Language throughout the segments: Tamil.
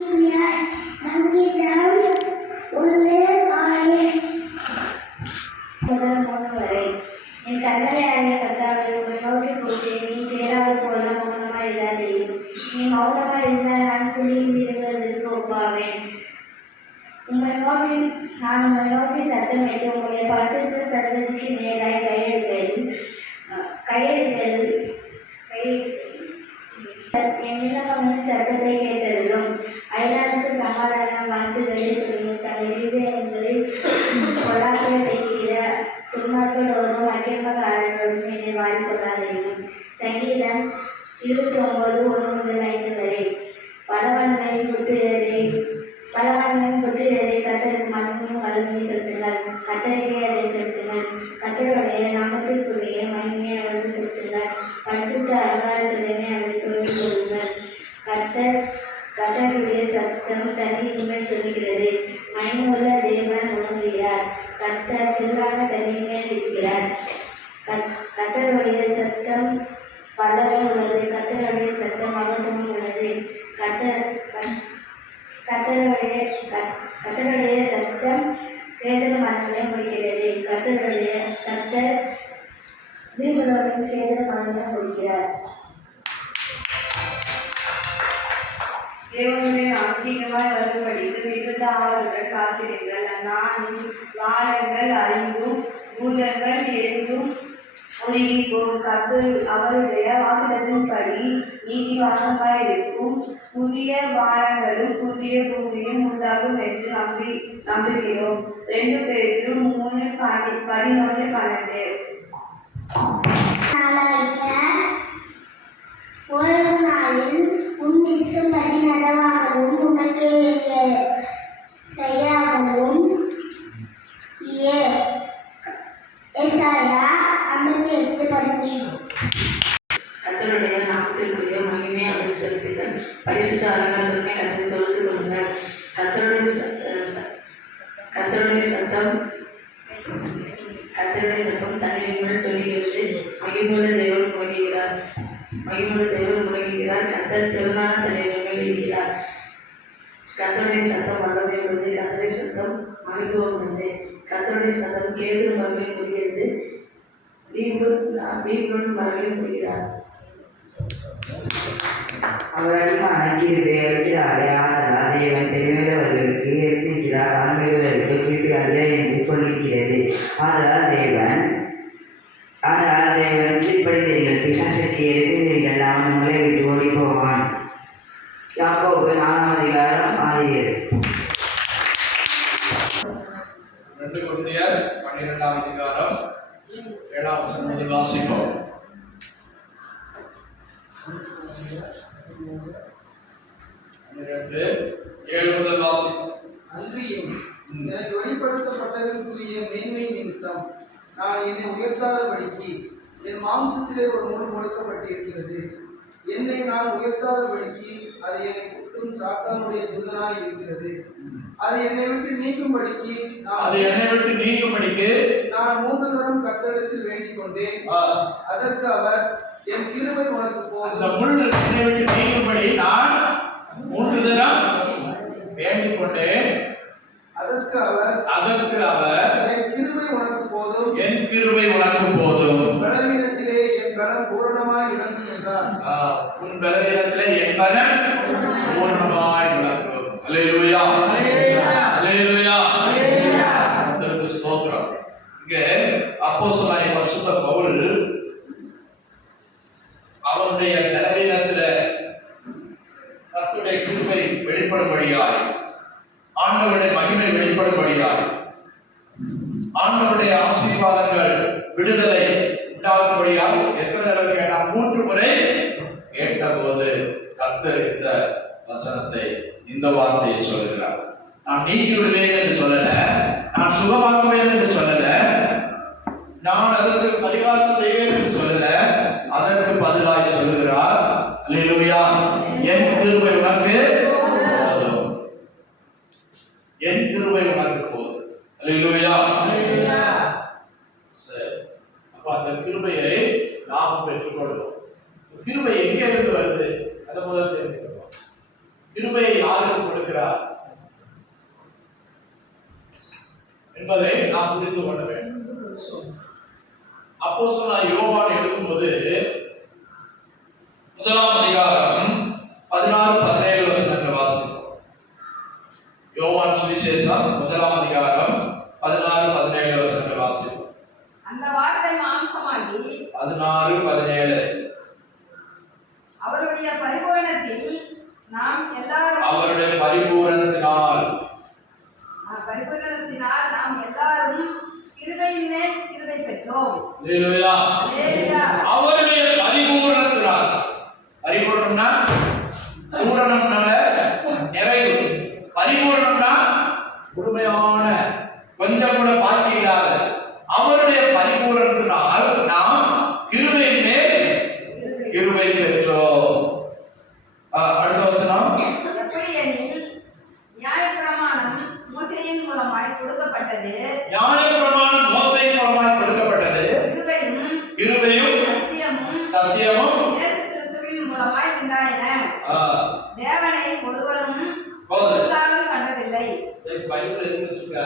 என் கண்களை அறிய கத்தாவே உங்களை நோக்கி கொடுத்தேன். நீ தேடாத போல மௌனமா இல்லாதையும் நீ மௌனமா இருந்தால் நான் குழியில் விழுவதற்கு ஒப்பாவேன். உங்களை நோக்கி சத்தமிட்டு உங்களுடைய பரிசுத்த சத்தத்திற்கு நேராய் கையெழுத்தல் என் நிலமனின் சத்தத்தை கேட்டதிலும் அயலாருக்கு சமாதானம் வாழ்த்துதலை சொல்லும் தன் இருதயங்களில் கொள்ளாக்க வைக்கிற துன்மார்களோரும் அக்கிரமக்காரர்களும் என்னை வாடிக்கொள்ளாதையும். சங்கீதம் 29:1-5 வரை. பலவான்களின் புத்திரரை கர்த்தருக்கு மகிமையும் வல்லமையும் செலுத்துங்கள். கர்த்தருக்கே அதை செலுத்துங்கள். கர்த்தருடைய நாமத்திற்குரிய மகிமையை அவருக்கு செலுத்துங்கள். பரிசுத்த அலங்காரத்துடனே அதை தொழுது கொள்ளுங்கள். கர்த்தருடைய சத்தம் தண்ணீர் மேல் சொல்லுகிறது. மகிமையுள்ள தேவன் உணர்கிறார். கர்த்தர் திருவாக தண்ணீர் மேல் இருக்கிறார். கர்த்தருடைய சத்தம் வல்லமை உள்ளது. கர்த்தருடைய சத்தம் மகத்துவம் உள்ளது. கர்த்தருடைய சத்தம் கேதல் மரங்களை முடிக்கிறது. கர்த்தர் வீடுகளோடும் கேதல் மரங்களை முடிக்கிறார். தேவனுடைய ஆச்சரியமாய் வரும்படிக்கு மிகுந்த ஆவலுடன் காத்திருங்கள். அந்நாளில் வானங்கள் அறிந்தும் பூதங்கள் எழுந்தும் உருகி போகும். கர்த்தர் அவருடைய வாக்குத்தத்தின்படி நீதி வாசமாயிருக்கும். புதிய வானங்களும் புதிய பூமியும் உண்டாகும் என்று நம்புகிறோம். 2 பேர் 3:11-12. ஒரு நாளில் உன் இஷ்டப்படி நடவாமலும் உனக்கு செய்யாமலும் ஏசாயா 58:13. கர்த்தருடைய நாமத்திற்குரிய மகிமையை அவருக்கு செலுத்துங்கள். பரிசுத்த அலங்காரத்துடனே கர்த்தரை தொழுது கொள்ளுங்கள். கர்த்தருடைய சத்தம் தண்ணீர் மேல் சொல்லுகிறது. மகிமுள்ள தேவன் முழங்குகிறார். கர்த்தர் திருநான தண்ணீர் மேல் இருக்கிறார். கர்த்தருடைய சத்தம் வல்லமை உள்ளது. கர்த்தருடைய சத்தம் மகித்துவம் உள்ளது. கர்த்தருடைய சத்தம் கேது மரங்களை முடிகிறது. தீபுடன் மரங்களை முடிகிறார். அவர் அடிக்கிறாரே ஆதலால் தேவன் தெரிந்தவர்களுக்கு இருக்கிறார். ஆண்களுக்கு கீழ்ப்படியாதே என்று சொல்லியிருக்கிறது. ஆதலால் தேவன் கீழ்ப்படிந்தீர்கள். பிசாசுக்கு எதிர்த்தீர்கள். அவன் உங்களை விட்டு ஓடி போவான். யாக்கோபு 4:6. 2 கொரிந்தியர் 12 7 வாசிப்போம். அன்றியும் எனக்கு வெளிப்படுத்தப்பட்டதற்குரிய மேன்மை நிமித்தம் நான் என்னை உயர்த்தாதபடிக்கு என் மாம்சத்திலே ஒரு முள் முளைக்கப்பட்டிருக்கிறது. என்னை நான் உயர்த்தாதபடிக்கு அது என்னை குற்றும் சாத்தானுடைய தூதனாய் இருக்கிறது. அது என்னை விட்டு நீக்கும்படிக்கு நான் 3 தரம் கர்த்தரிடத்தில் வேண்டிக் கொண்டேன். அதற்கு அவர் என் கிருபை உனக்கு போதும். நான் 3 தரம் வேண்டிக் கொண்டேன். அதற்கு அவர் என் கிருபை உனக்கு போதும். பலவீனத்திலே என் பலம் பூரணமாய் விளங்கும் என்றார். உன் பலவீனத்திலே என் பலம் பூரணமாய் விளங்கும். அல்லேலூயா, அல்லேலூயா, அல்லேலூயா. கர்த்தருக்கு ஸ்தோத்திரம். இங்கே அப்போஸ்தலனாகிய பரிசுத்த பவுல் அவருடைய பலவீனத்திலே கர்த்தருடைய கிருபை வெளிப்படும்படியாய், ஆண்டவருடைய மகிமை வெளிப்படும்படியாய், ஆண்டவருடைய ஆசீர்வாதங்கள் விடுதலை உண்டாகும்படியாய் எத்தனை தடவை கேட்டால் 3 முறை கேட்டபோது கர்த்தர் இந்த வசனத்தை, இந்த வார்த்தையை சொல்லுகிறார். நான் நீக்கி விடுவேன் என்று சொல்லல, நான் சுகமாக்குவேன் என்று சொல்லல, நான் அதற்கு பரிகாரம் செய்வேன் என்று சொல்லல, அதற்கு பதிலாய் சொல்லுகிறார், அல்லேலூயா, என் கிருபை உனக்கு போதும். என் கிருபை உனக்கு போதும். அல்லேலூயா. சரி, அப்ப அந்த கிருபையை நாம் பெற்றுக்கொள்வோம். கிருபை எங்கே இருந்து வருது? அதை முதல் தெரிஞ்சுக்கணும். கிருபையை யாருக்கு வருகிறார் என்பதை நாம் புரிந்து கொள்ள வேண்டும். அப்போஸ்தலனாகிய யோவான் எழுதும்போது 1ஆம் அதிகாரம் 16-17 வசனங்கள் வாசிப்போம். யோவான் சுவிசேஷம் 1ஆம் அதிகாரம் 16-17 வசனங்கள் வாசிப்போம். அந்த வார்த்தை மாம்சமாகி 16-17 அவருடைய பரிபூரணத்தில் நாம் எல்லாரும் கிருபையின் மேல் கிருபை பெற்றோம். அல்லேலூயா. அவருடைய பரிபூரணத்தினால், பரிபூரணம்னா பூரணம்னால நிறைவு, பரிபூரணம்னா முழுமையான, கொஞ்சம் கூட பாக்கி இல்லாத அவருடைய பரிபூரணத்தினால் நாம் கிருபையின் மேல் கிருபை பெற்றோம். அடுத்த வசனம். எப்படியெனில் நியாயப்பிரமாணம் மோசேயின் மூலமாய் கொடுக்கப்பட்டது, நியாயப்பிரமாணம் மோசேயின் மூலமாய் கொடுக்கப்பட்டது, கிருபையும் சத்தியமும் இயேசு கிறிஸ்துவின் மூலமாய் உண்டாயின. தேவனை ஒருவரும் கண்டதில்லை. பைபிள் எதுக்கு வச்சுக்க?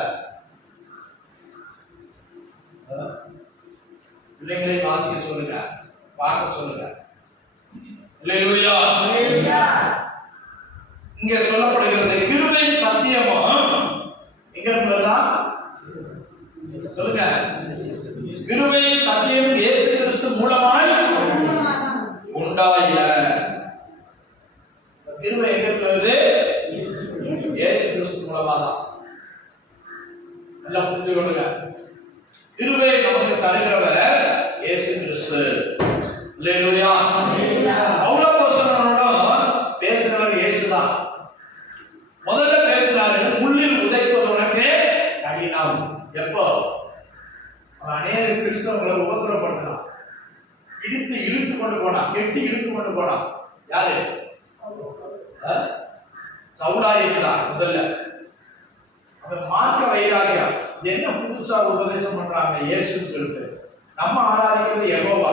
பிள்ளைங்களை வாசிக்க சொல்லுங்க, பார்க்க சொல்லுங்க. அல்லேலூயா. இங்க சொல்லப்படுகிறது கிருபையும் சத்தியமும் எங்க இருக்குதா? சொல்லுங்க. கிருபையும் சத்தியமும் இயேசு கிறிஸ்து மூலமாய் உண்டாயின. கிருபை எங்க இருக்கிறது? இயேசு கிறிஸ்து மூலமா தான். நல்லா புரிந்து கொள்ளுங்க. கிருபை நமக்கு தருகிறவர் இயேசு கிறிஸ்து. அல்லேலூயா. பவுலப்போஸ்தலனோட பேசுறவர் இயேசுதான். முதல்ல பேசினாரு, முள்ளில் உதைப்பது உனக்கு கடினம். எப்போ? அநேக கிறிஸ்தவங்களை உபத்திரப்படுத்தினான், இழுத்து கொண்டு போனான், கெட்டி இழுத்து கொண்டு போனான். யாரு? சவுலா இருக்கிறார். முதல்ல அவன் மார்க்க வைராகியம், என்ன புதுசா உபதேசம் பண்றாங்க இயேசுன்னு சொல்லிட்டு. நம்ம ஆராதிக்கிறது யெகோவா.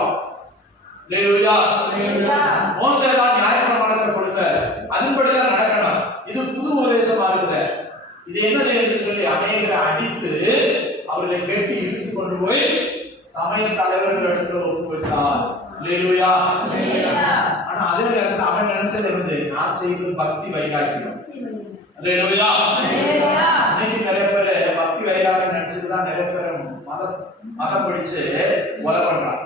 அல்லேலூயா. மோசே தான் நியாயப்பிரமாணத்தை கொடுத்தார், அதன்படிதான் நடக்கணும். இது புது உபதேசமா இருக்குது. இது என்னது என்று சொல்லி அநேகரை அடித்து அவர்களை கெட்டி இழுத்து கொண்டு போய் சமய தலைவர்கள் இடத்துல ஒப்பு வைத்தார். அல்லேலூயா. ஆனா அதே நேரத்தில் அவன் நினைச்சது இருந்து நான் செய்வது பக்தி வைராக்கியம். அல்லேலூயா. இன்னைக்கு நிறைய பேர் பக்தி வைராக்கியம் நினைச்சிட்டு தான் நிறைய பேர் மதம் படிச்சு கொலை பண்றாங்க.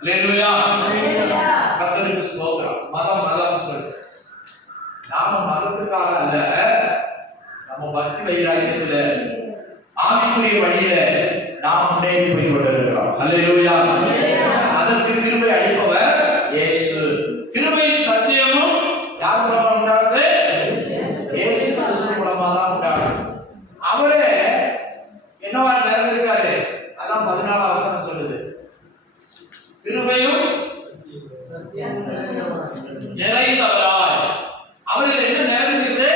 அல்லேலூயா. கர்த்தருக்கு ஸ்தோத்திரம். மதம் சொல்லு. நாம மதத்துக்காக அல்ல, நம்ம பக்தி வைராக்கியத்துல ஆவிக்குரிய வழியில நாம் முன்னேறி போய் கொண்டிருக்கிறோம். அல்லேலூயா. அதற்கு கிருபை அளிப்பவர் இயேசு. கிருபையின் சத்தியமும் யார் மூலமா உண்டானது? இயேசு கிறிஸ்து மூலமா தான் உண்டானது. அவரே என்னவா நிறைந்திருக்காரு? அதான் 14ஆம் வசனம் சொல்லுது. கிருபையும் நிறைந்தவராய். அவர்கள் என்ன நிறைந்திருக்குது?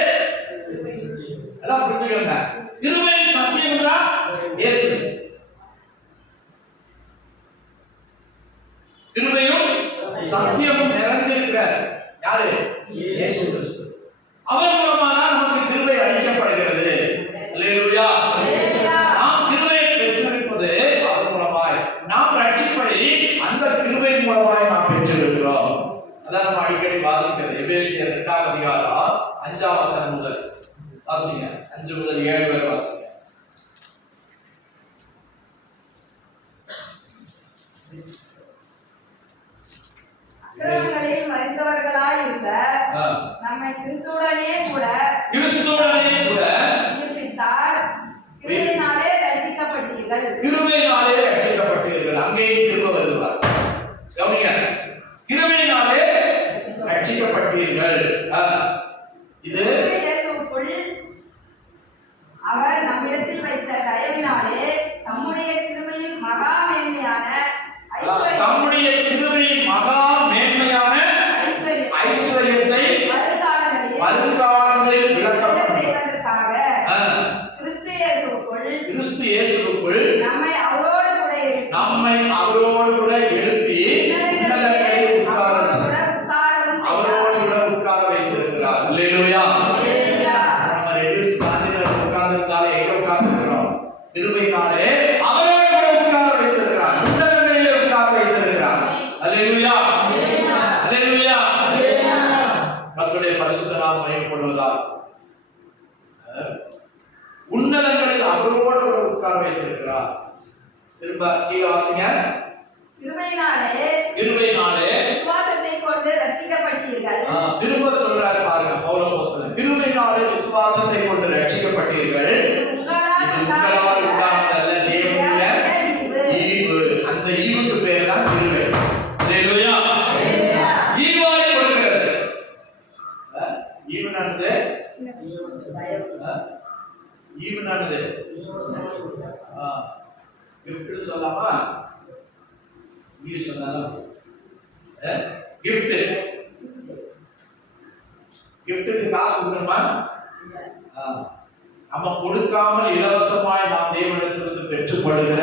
எல்லாம் புரிஞ்சுக்கோங்க. கிருபையின் சத்தியம் தான் இயேசு. கிருபையும் சத்தியமும் நிறைஞ்சிருக்கிறார். யாரு? இயேசு கிறிஸ்து. அவர் மூலமா தான் நமக்கு கிருபை அளிக்கப்படுகிறது. அல்லேலூயா. நாம் கிருபையை பெற்றிருப்பது அவர் மூலமாய். நாம் ரட்சிப்படி அந்த கிருபை மூலமாய் நாம் பெற்றிருக்கிறோம். அதான் நம்ம அடிக்கடி வாசிக்கிறது. எபேசியர் 2ஆம் அதிகாரம் 5ஆம் வசனம் முதல் வாசிங்க. 5 முதல் 7 வரை வாசிங்க. அக்கிரமங்களில் மரித்தவர்களாய் இருந்த நம்மை கிறிஸ்துவுடனே கூட உயிர்ப்பித்தார். கிருபையினாலே ரட்சிக்கப்பட்டீர்கள். கிருபையினாலே ரட்சிக்கப்பட்டீர்கள். அங்கேயும் கிருபை வருவார். கவனிங்க. கிருபையினாலே ரட்சிக்கப்பட்டீர்கள். இது இயேசுவுக்குள் அவர் நம்மை கிருபையினாலே அவரோடு கூட உட்கார வைத்திருக்கிறார், உன்னதங்களிலே உட்கார வைத்திருக்கிறார். அல்லேலூயா, அல்லேலூயா. கர்த்தருடைய பரிசுத்த நாமம் மகிமைப்படுவதாக. உன்னதங்களில் அவரோடு கூட உட்கார வைத்திருக்கிறார். திரும்ப கீழே வாசிங்க. கிருபையினாலே விசுவாசத்தை கொண்டு ரட்சிக்கப்பட்டீர்கள். திரும்ப சொல்றாரு பாருங்க பவுல் அப்போஸ்தலன், கிருபையினாலே விசுவாசத்தை கொண்டு ரட்சிக்கப்பட்டீர்கள். இது உங்களால் உண்டானதல்ல, தேவனுடைய ஈவு. அந்த ஈவுக்கு பேர் தான் கிருபை. அல்லேலூயா. ஈவாய் கொடுக்கிறது. ஈவுனானது ஈவுனானது கிஃப்ட் சொல்லாமா? இங்கிலீஷ் சொன்னாலும் கிஃப்ட். கிஃப்ட்டுக்கு காசு கொடுக்கணுமா? நம்ம கொடுக்காமல் இலவசமாய் நாம் தேவனிடத்திலிருந்து பெற்றுக்கொள்கிற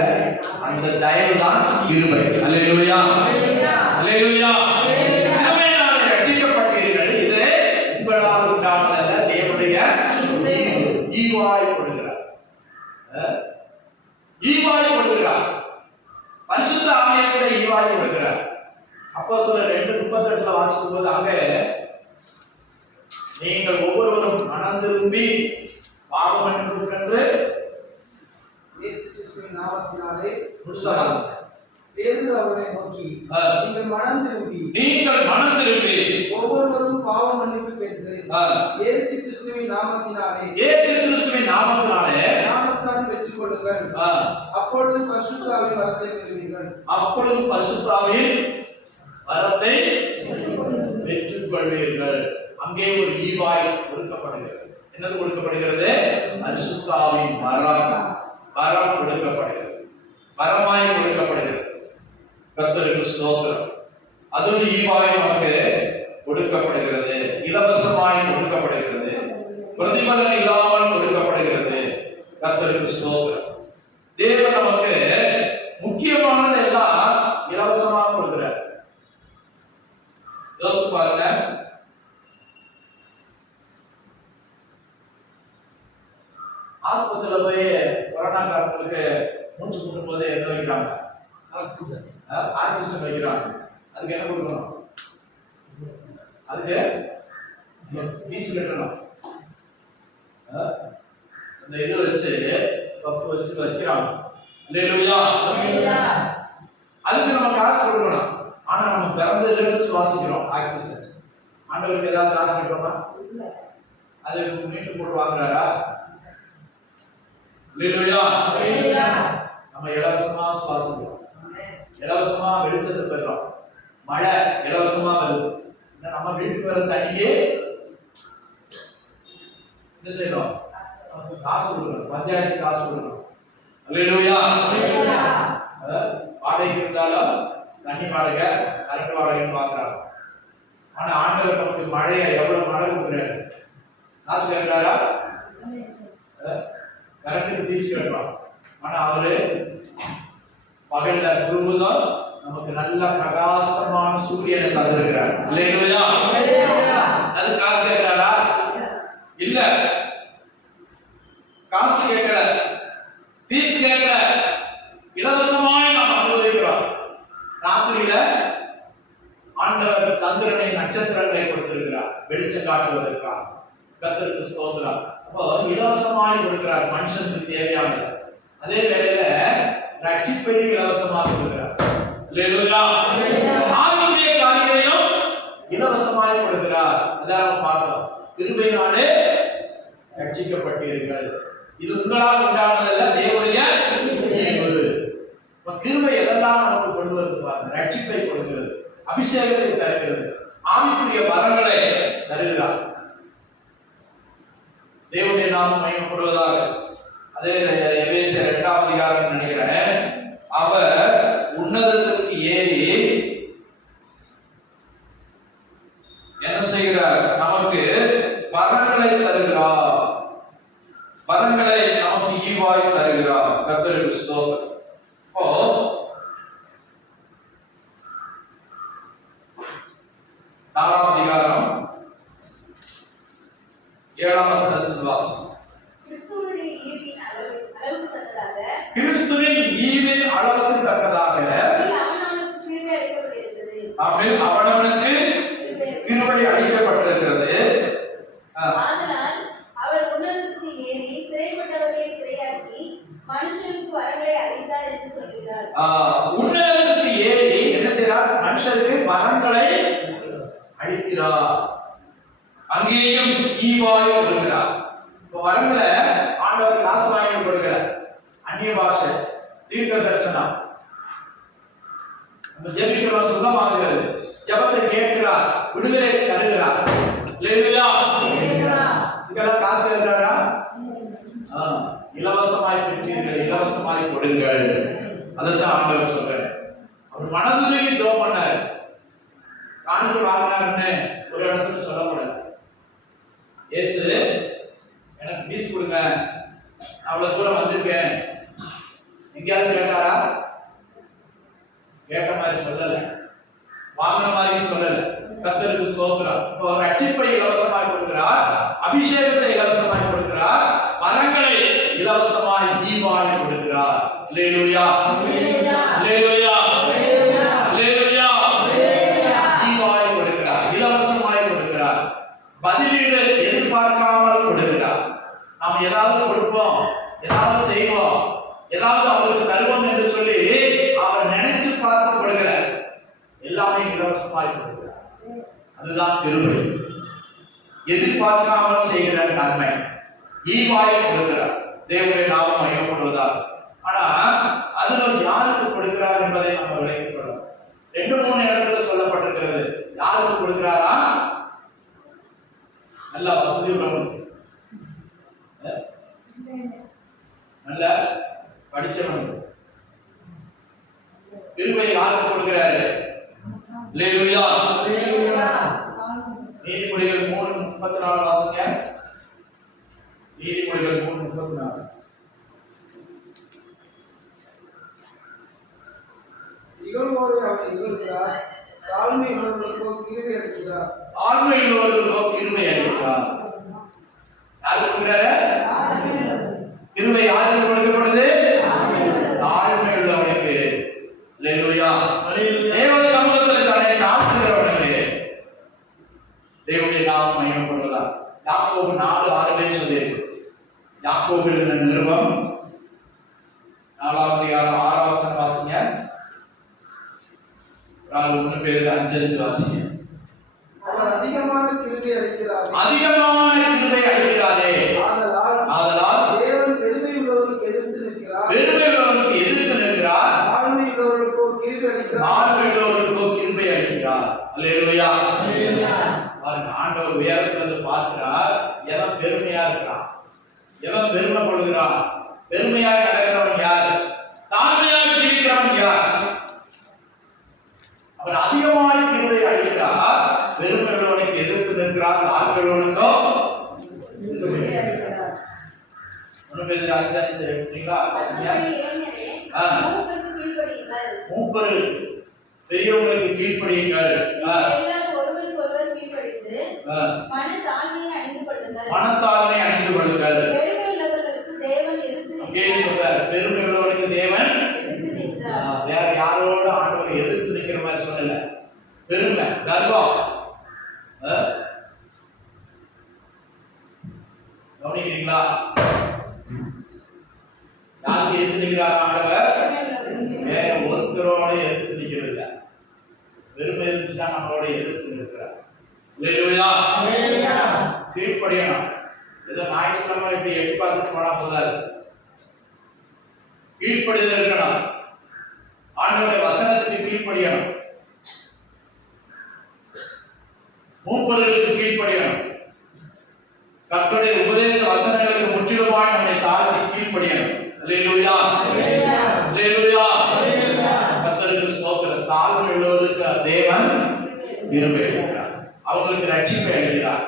அந்த தயவு தான் கிருபை. அல்லேலூயா, அல்லேலூயா. கிருபையினாலே ரட்சிக்கப்பட்டீர்கள். இது உங்களால் உண்டானதல்ல, தேவனுடைய ஈவாய் கொடுக்கிறார். ஈவாய் கொடுக்கிறார். பரிசுத்த ஆவியை கூட ஈவாய் கொடுக்கிறார். அப்போஸ்தலர் 2:38 வாசிக்கும் போது அங்க நீங்கள் ஒவ்வொருவரும் மனம் திரும்பி பாவ மன்னிப்பு பெற்று இயேசு கிறிஸ்துவின் நாமத்தினாலே புருஷாசன பேதுரு அவரை நோக்கி, நீங்கள் மனம் திரும்பி ஒவ்வொருவரும் பாவ மன்னிப்பு பெற்று இயேசு கிறிஸ்துவின் நாமத்தினாலே ஞானஸ்நானம் பெற்றுக் கொள்ளுங்கள். அப்பொழுது பரிசுத்த ஆவியின் வரத்தை பெறுவீர்கள். அப்பொழுது பரிசுத்த ஆவியின் வரத்தை பெற்றுக் கொள்வீர்கள். அங்கே ஒரு ஈவாய் கொடுக்கப்படுகிறது. என்னது கொடுக்கப்படுகிறது? பரிசுத்த ஆவியின் வரம் கொடுக்கப்படுகிறது, வரமாய் கொடுக்கப்படுகிறது. கர்த்தருக்கு ஸ்தோத்திரம். அதுவும் ஈவாய் நமக்கு கொடுக்கப்படுகிறது, இலவசமாய் கொடுக்கப்படுகிறது, பிரதிபலன் இல்லாமல் கொடுக்கப்படுகிறது. கர்த்தருக்கு ஸ்தோத்திரம். தேவன் நமக்கு முக்கியமானது எல்லாம் இலவசமாக கொடுக்கிறார். யோசித்து பாருங்க. ஆஸ்பத்திரியில போய் கொரோனா காலத்துக்கு மூச்சு கூட்டும் போது என்ன வைக்கிறாங்க? ஆக்சிஜன் வைக்கிறாங்க. அதுக்கு என்ன கொடுக்கணும்? அதுக்கு ஃபீஸ் கட்டணும். அந்த இது வச்சு கப் வச்சு வைக்கிறாங்க. அல்லேலூயா. அதுக்கு நம்ம காசு கொடுக்கணும். ஆனா நம்ம பிறந்ததுல சுவாசிக்கிறோம் ஆக்சிஜன். ஆண்டவருக்கு ஏதாவது காசு கட்டுறோமா? அது மீட்டு போட்டு வாங்குறாரா? அல்லேலூயா. நம்ம இலவசமா சுவாசிக்கிறோம், இலவசமா வெளிச்சத்தை பெறோம், மழை இலவசமா வருது. நம்ம வீட்டுக்கு வர தண்ணியே என்ன செய்யணும்? காசு கொடுக்கணும், பஞ்சாயத்து காசு கொடுக்கணும். அல்லேலூயா. வாடகைக்கு இருந்தாலும் தண்ணி வாடகை, கரண்ட் வாடகைன்னு பார்க்குறாங்க. ஆனா ஆண்டவர் நமக்கு மழையை எவ்வளவு மழை கொடுக்குறாரு? காசு கேட்கிறாரா? கரண்ட்டுக்கு ஃபீஸ் கட்டுறோம். ஆனா அவரு பகல்ல முழுவதும் நமக்கு நல்ல பிரகாசமான சூரியனை தந்திருக்கிறார். அல்லேலூயா. அது காசு கேட்கிறாரா? இல்ல, காசு கேட்கல, ஃபீஸ் கேட்கல, இலவசமாய் நாம் அனுபவிக்கிறோம். ராத்திரியில ஆண்டவர் சந்திரனை நட்சத்திரங்களை கொடுத்திருக்கிறார் வெளிச்சம் காட்டுவதற்காக. கர்த்தருக்கு ஸ்தோத்திரம். அப்போ இலவசமாய் கொடுக்கிறார் மனுஷனுக்கு தேவையானது. அதே வேளையில ரட்சிப்பையும் இலவசமாக கொடுக்கிறார். அல்லேலூயா. ஆவிக்குரிய காரியங்களையும் இலவசமாய் கொடுக்கிறார். அதான் பார்த்தோம். கிருபையினாலே ரட்சிக்கப்பட்டீர்கள். இது உங்களால் உண்டானதல்ல, தேவனுடைய ஈவு. கிருபை எதெல்லாம் நமக்கு கொண்டு வருது பாருங்க. ரட்சிப்பை கொடுக்கிறது, அபிஷேகத்தை தருகிறது, ஆவிக்குரிய வரங்களை தருகிறார். தேவனுடைய நாமம் மகிமைப்படுவதாக. அதே எபேசியர் 2ஆம் அதிகாரம் நினைக்கிறேன். அவர் உன்னதத்திற்கு ஏறி என்ன செய்கிறார்? நமக்கு வரங்களை தருகிறார், வரங்களை நமக்கு ஈவாய் தருகிறார். கர்த்தருக்கு ஸ்தோத்திரம். இப்போ 4ஆம் அதிகாரம் 7ஆம் வசனத்திலிருந்து வாசிக்கிறோம். கிறிஸ்துவனுடைய ஈவின் அளவுக்கு தக்கதாக கிறிஸ்துவின் ஈவின் அளவுக்கு தக்கதாக அவனவனுக்கு கிருபை அளிக்கப்பட்டிருக்கிறது. அவனில் அவனவனுக்கு கிருபை அளிக்கப்பட்டிருக்கிறது. ஆதலால் அவர் உன்னதத்துக்கு ஏறி சிறைப்பட்டவர்களை சிறையாக்கி மனுஷனுக்கு வரங்களை அளித்தார் என்று சொல்கிறார். உன்னதத்துக்கு ஏறி என்ன செய்கிறார்? மனுஷருக்கு வரங்களை அளிக்கிறார். அங்கேயும் ஈவாய் கொடுக்கிறார். வரங்களை ஆண்டவர் காசு வாங்கி கொடுக்கிறார். அந்நிய பாஷை, தீர்க்க தரிசனம், நம்ம ஜெபிக்கிறோம், சுகமாகிறது, ஜெபத்தை கேட்கிறார், விடுதலை தருகிறார். இதுக்கெல்லாம் காசு எழுதுறாரா? இலவசமாய் பெற்றீர்கள், இலவசமாய் கொடுங்கள். அதைத்தான் ஆண்டவர் சொல்றாரு. அவர் மனதுலகி ஜெபம் பண்ணாரு. காணிக்கை வாங்கினாருன்னு ஒரு இடத்துல சொல்ல முடியல. இயேசு எனக்கு பீஸ் கொடுங்க, அவ்வளவு தூரம் வந்திருக்கேன், எங்கேயாவது கேட்டாரா? கேட்ட மாதிரி சொல்லல, வாங்கின மாதிரி சொல்லல. கர்த்தருக்கு ஸ்தோத்திரம். இப்போ ரட்சிப்பை இலவசமாய் கொடுக்கிறார், அபிஷேகத்தை இலவசமாய் கொடுக்கிறார், வரங்களை இலவசமாய் ஈவாய் கொடுக்கிறார். அல்லேலூயா, அல்லேலூயா, அல்லேலூயா. ஈவாய் கொடுக்கிறார், இலவசமாய் கொடுக்கிறார், பதிலீடு எதிர்பார்க்காமல் கொடுக்கிறார். நாம் ஏதாவது கொடுப்போம், ஏதாவது செய்வோம், ஏதாவது அவருக்கு தருவோம் என்று சொல்லி அவர் நினைச்சு பார்த்து கொடுக்கிறார். எல்லாமே இலவசமாய் கொடுக்கிறார். அதுதான் கிருபை. எதிர்பார்க்காமல் செய்கிற நன்மை ஈவாய் கொடுக்கிறார். தேவனுடைய நாமம் மகிமைப்படுவதாக. ஆனா அதுல யாருக்கு கொடுக்கிறார் என்பதை நம்ம விளக்கிக் கொள்ளணும். 2-3 இடத்துல சொல்லப்பட்டிருக்கிறது. யாருக்கு கொடுக்கிறாரா? நல்ல வசதி உள்ளவனுக்கு, நல்ல படிச்சவனுக்கு. கிருபை யாருக்கு கொடுக்கிறாரு? அல்லேலூயா. நீதிமொழிகள் 3:34 வாசிங்க. நீதிமொழிகள் 3:34. இகழ்வோரை அவர் இகழ்கிறார், தாழ்மை உள்ளவர்களுக்கோ கிருபை அளிக்கிறார். தாழ்மை உள்ளவர்களுக்கோ கிருபை அளிக்கிறார். யாருக்கு கொடுக்கிறாரு? கிருபை யாருக்கு கொடுக்கப்படுது? தாழ்மை உள்ளவனுக்கு. அல்லேலூயா. தேவ சமூகத்தில் தன்னை தாழ்த்துகிறவனுக்கு தேவனுடைய நாமம் மகிமைப்படுவதாக. யாக்கோபு 4:6 சொல்லியிருக்கு. யாக்கோபில் நிருபம் 4ஆம் அதிகாரம் 6ஆம் வசனம் வாசிங்க. 1 பேருக்கு 5 வாசிங்க. அவர் அதிகமான கிருபை அளிக்கிறார், அதிகமான கிருபை அளிக்கிறாரே. ஆதலால் தேவன் பெருமை உள்ளவர்களுக்கு எதிர்த்து நிற்கிறார், பெருமை உள்ளவர்களுக்கு எதிர்த்து நிற்கிறார், தாழ்மை உள்ளவர்களுக்கோ கிருபை அளிக்கிறார், தாழ்மை உள்ளவர்களுக்கோ கிருபை அளிக்கிறார். அல்லேலூயா. பாருங்க, ஆண்டவர் உயரத்துல இருந்து பார்க்கிறார். எவன் பெருமையா இருக்கிறான், எவன் பெருமை கொள்கிறான், பெருமையாக நடக்கிறவன் யார், தாழ்மையாக ஜீவிக்கிறவன் யார்? அவர் அதிகமாய் கிருபை அளிக்கிறார். பெருமை உள்ளவனுக்கு எதிர்த்து நிற்கிறார், தாழ்மை உள்ளவனுக்கோ கிருபை அளிக்கிறார். 1 பேர் 5 எடுத்தீங்களா? மூப்பரு பெரியவங்களுக்கு கீழ்ப்படியுங்கள், மனத்தாழ்மை அணிந்து கொள்ளுங்கள். பெருமை உள்ளவனுக்கு தேவன் வேற யாரோட ஆண்டவர் எதிர்த்து நிற்கிற மாதிரி சொல்லல. பெருமை, கர்வம், கவனிக்கிறீங்களா? யாருக்கு எதிர்த்து நிற்கிறார் ஆண்டவர்? வேற ஒருத்தரோட எதிர்த்து நிற்கிறது இல்லை. பெருமை இருந்துச்சுன்னா நம்மளோட எதிர்த்து நிற்கிறார். கீழ்ப்படியணும். ஏதோ ஞாயிற்றுக்கிழமை இப்படி எட்டி பார்த்துட்டு போனா போதாது. கீழ்ப்படிதல் இருக்கணும். ஆண்டவருடைய வசனத்துக்கு கீழ்ப்படியணும். மூப்பர்களுக்கு கீழ்ப்படியணும். கர்த்தருடைய உபதேச வசனங்களுக்கு முற்றிலுமாய் நம்மை தாழ்த்தி கீழ்ப்படியணும். அல்லேலூயா, அல்லேலூயா. கர்த்தருக்கு ஸ்தோத்திரம். தாழ்மை உள்ளவர்களுக்கு தேவன் கிருபை அளிக்கிறார், அவங்களுக்கு ரட்சிப்பை அளிக்கிறார்,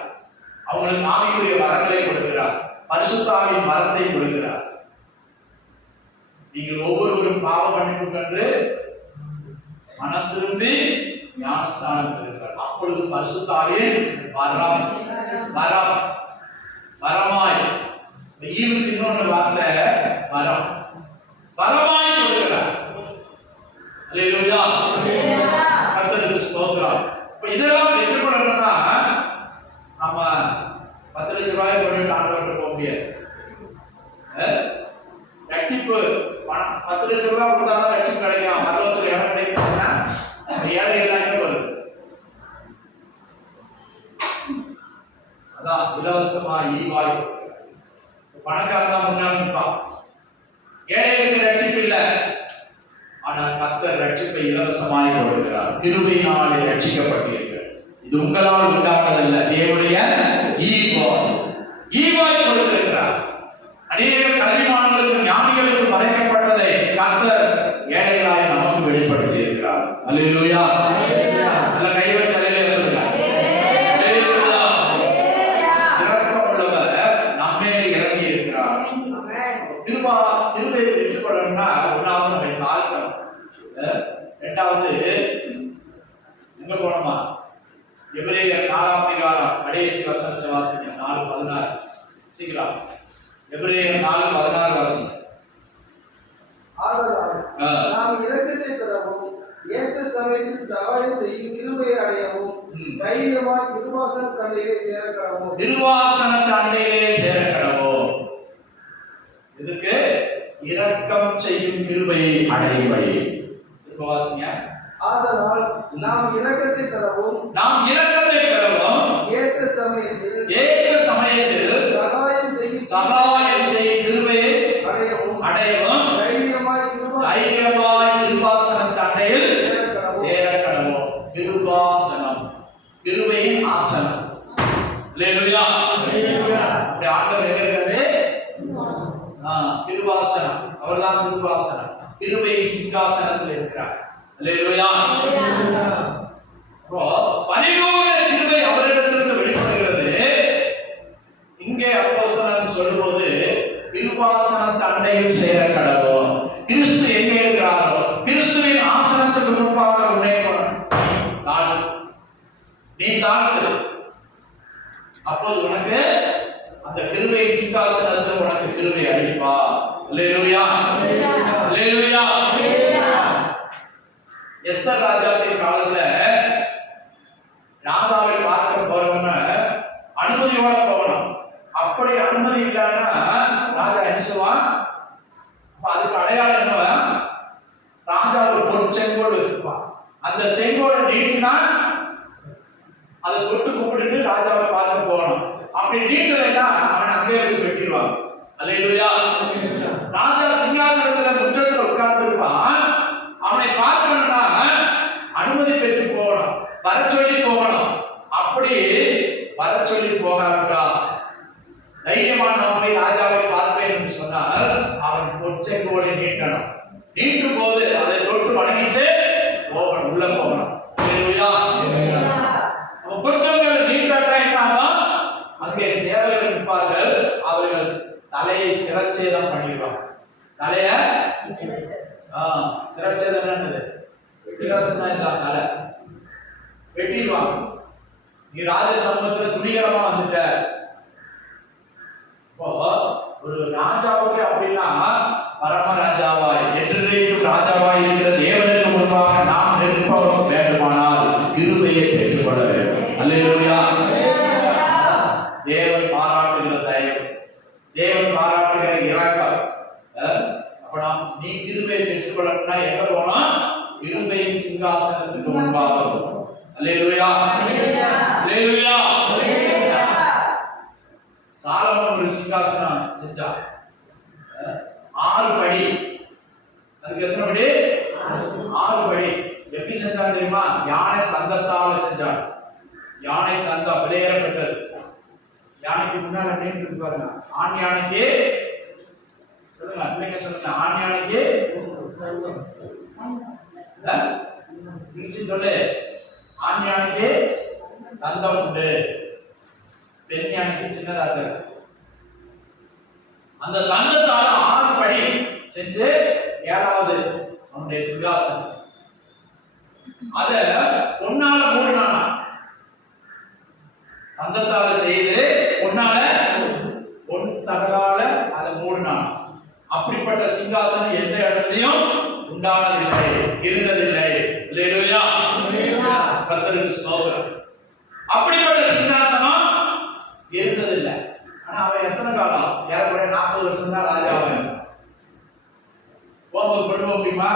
அவங்களுக்கு ஆவிக்குரிய வரங்களை கொடுக்கிறார், பரிசுத்த ஆவியின் வரத்தை கொடுக்கிறார். நீங்கள் ஒவ்வொருவரும் பாவ மன்னிப்பு கண்டு மனம் திரும்பி ஞானஸ்நானம் பெறுகிறார். அப்பொழுது பரிசுத்த ஆவியின் வரம் வரமாய் ஈவுக்கு இன்னொன்று வார்த்தை வரம், வரமாய் கொடுக்கிறார். அல்லேலூயா, கர்த்தருக்கு ஸ்தோத்திரம். இப்ப இதெல்லாம் பெற்றுக்கொள்ளணும்னா நம்ம 10 லட்சம் ரூபாய் கொண்டு ஆண்டவர்கிட்ட போக முடியாது. ரட்சிப்பு பணம் 10 லட்சம் ரூபாய் கொடுத்தாதான் ரட்சிப்பு கிடைக்கும். 60 இடம் கிடைக்கும்னா ஏழை எல்லாம் எங்க வருது? அதான் இலவசமா ஈவாய். பணக்காரன் தான் முன்னாடி நிற்பான். ஏழைகளுக்கு ரட்சிப்பு இல்லை. ஆனால் கர்த்தர் ரட்சிப்பை இலவசமாய் கொடுக்கிறார். கிருபையினாலே ரட்சிக்கப்பட்டீர்கள். இது உங்களால் உண்டானதல்ல, தேவனுடைய ஈவாய் கொடுத்திருக்கிறார். அநேக கல்விமான்களுக்கும் ஞானிகளுக்கும் மறைக்கப்பட்டதை கர்த்தர் ஏழைகளாய் நமக்கு வெளிப்படுத்தி இருக்கிறார். அல்லேலூயா, நல்ல கைவன் தலையிலே சொல்லுங்க. இரக்கமுள்ளவர் நம்மேலே இறங்கி இருக்கிறார். திருப்பை பெற்றுக்கொள்ளணும்னா ஒன்றாவது நம்மை தாழ்த்தணும். இரண்டாவது எங்க போனோமா? எபிரேயர் 4ஆம் அதிகாரம் கடைசி வசனத்தை வாசிங்க. 4:16 சீக்கிரம். எபிரேயர் 4:16 வாசிங்க. ஆதலால் நாம் இரக்கத்தை பெறவும் ஏற்ற சமயத்தில் சகாயம் செய்யும் கிருபையை அடையவும் தைரியமாய் திருவாசன தண்டையிலே சேரக்கடவோம். திருவாசன தண்டையிலே சேரக்கடவோம். இதுக்கு இரக்கம் செய்யும் கிருபையை அடையும்படி. திருவாசனியா ஆதலால் நாம் இரக்கத்தை பெறவும் ஏற்ற சமயத்தில் சகாயம் செய்யும் கிருபையை அடையவும் தைரியமாய் திருவாசன தண்டையில் சேரக்கடவோம். திருவாசனம் கிருபையின் ஆசனம். அல்லேலூயா. அப்படி ஆண்டவர் எங்க இருக்காரு? திருவாசனம். அவர்தான் திருவாசனம். கிருபையின் சிங்காசனத்தில் இருக்கிறார். அல்லேலூயா. அப்போ பரிபூரண கிருபை அவரிடத்திலிருந்து வெளிப்படுகிறது. இங்கே அப்போஸ்தலன் சொல்லும்போது திருவாசன தண்டையில் சேரக்கடவோம். கிறிஸ்து எங்கே இருக்கிறாரோ கிறிஸ்துவின் ஆசனத்துக்கு முன்பாக உன்னை தாழ்த்து. நீ தாழ்த்து. அப்போது உனக்கு அந்த கிருபை சிங்காசனத்தில் உனக்கு கிருபை அளிப்பா. அல்லேலூயா, அல்லேலூயா. எஸ்தர் ராஜாத்தின் காலத்துல ராஜாவை பார்க்க போறவங்க அனுமதியோட போகணும். அப்படி அனுமதி இல்லைன்னா ராஜா என்ன செய்வான்? அதுக்கு அடையாளம் என்னவா? ராஜா ஒரு பொற்செங்கோல் வச்சிருப்பான். அந்த செங்கோலை நீட்டினா அதை தொட்டு கூப்பிட்டு ராஜாவை பார்க்க போகணும். அப்படி நீட்டலைன்னா அவனை அங்கே வச்சு வெட்டிடுவாங்க. அல்லேலூயா. ராஜா சிங்காசனத்துல முற்றத்துல உட்கார்ந்து இருப்பான். அவனை பார்க்கணும்னா அனுமதி பெற்று போகணும், வர சொல்லி போகணும். அப்படி வர சொல்லி போகாவிட்டா தைரியமா நான் போய் ராஜாவை பார்ப்பேன் என்று சொன்னால் அவன் பொற்செங்கோலை நீட்டணும். நீட்டும் போது அதை தொட்டு வணங்கிட்டு போகணும், உள்ள போகணும். அவன் பொற்செங்கோலை நீட்டாட்டா என்ன? அங்கே சேவகர்கள் நிற்பார்கள். அவர்கள் தலையை சிரச்சேதம் பண்ணிடுவாங்க. தலைய சிரச்சேதம் என்னது? சிரசுனா இதான் தலை வெட்டிடுவாங்க. நீ ராஜ சமூகத்துல துணிகரமா வந்துட்ட. ஒரு ராஜாவுக்கு அப்படின்னா பரம ராஜாவாய் என்றென்றைக்கும் ராஜாவாய் இருக்கிற தேவனுக்கு முன்பாக நாம் நிற்ப வேண்டுமானால் கிருபையை பெற்றுக்கொள்ள வேண்டும். அல்லேலூயா. தேவன் பாராட்டுகிற தயவு, தேவன் பாராட்டுகிற இரக்கம். அப்ப நாம் நீ கிருபையை பெற்றுக்கொள்ளணும்னா எங்க போனோம்? கிருபையின் சிங்காசனத்துக்கு முன்பாக. அல்லேலூயா, அல்லேலூயா. சாலமோன் ஒரு சிங்காசனம் செஞ்சான். 6 படி. அதுக்கு எத்தனை படி? 6 படி. எப்படி செஞ்சான் தெரியுமா? யானை தந்தத்தால செஞ்சான். யானை தந்தம் விலையேற பெற்றது. யானைக்கு முன்னால நின்று பாருங்க. ஆண் யானைக்கு சொல்லுங்க, பிள்ளைங்க சொல்லுங்க. ஆண் யானைக்கு சொல்லு. ஆண் யானைக்கு தந்தம் உண்டு, பெண் யானைக்கு சின்னதாக இருக்கு. அந்த தந்தத்தால 6 படி செஞ்சு 7வது அவனுடைய சிங்காசனம். அத பொன்னால மூடினானா. தந்தத்தால செய்து பொன்னால பொன் தகரால மூடினான். அப்படிப்பட்ட சிங்காசனம் எந்த இடத்துலையும் உண்டானதில்லை, இருந்ததில்லை. அல்லேலூயா. கர்த்தருக்கு ஸ்தோத்திரம். அப்படிப்பட்ட சிங்காசனம் இருந்ததில்லை. ஆனா அவன் எத்தனை காலம்? ஏறக்குறைய 40 வருஷம் தான் ராஜாவாக இருந்தான். போகும்போது கொண்டு போக முடியுமா?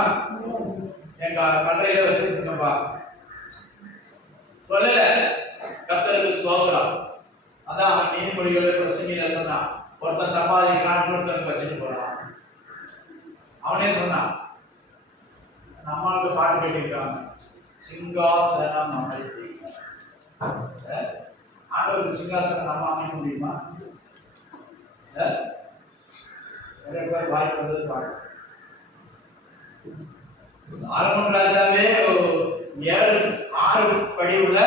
எங்க கன்றையில வச்சிருக்கீங்கப்பா சொல்லல. கர்த்தருக்கு ஸ்தோத்திரம். அதான் அவன் நீதிமொழிகள் பிரசங்கில சொன்னான், ஒருத்தன் சம்பாதிக்கிறான், ஒருத்தனுக்கு வச்சுட்டு போறான். அவனே சொன்னான், நம்மளுக்கு பாட்டு கேட்டிருக்காங்க, சிங்காசனம் அமைத்து. ஆண்டவருக்கு சிங்காசனம் நம்ம அமைக்க முடியுமா? வாய்ப்பு வந்தது பாடு. சாலமோன் ராஜாவே 6 படி உள்ள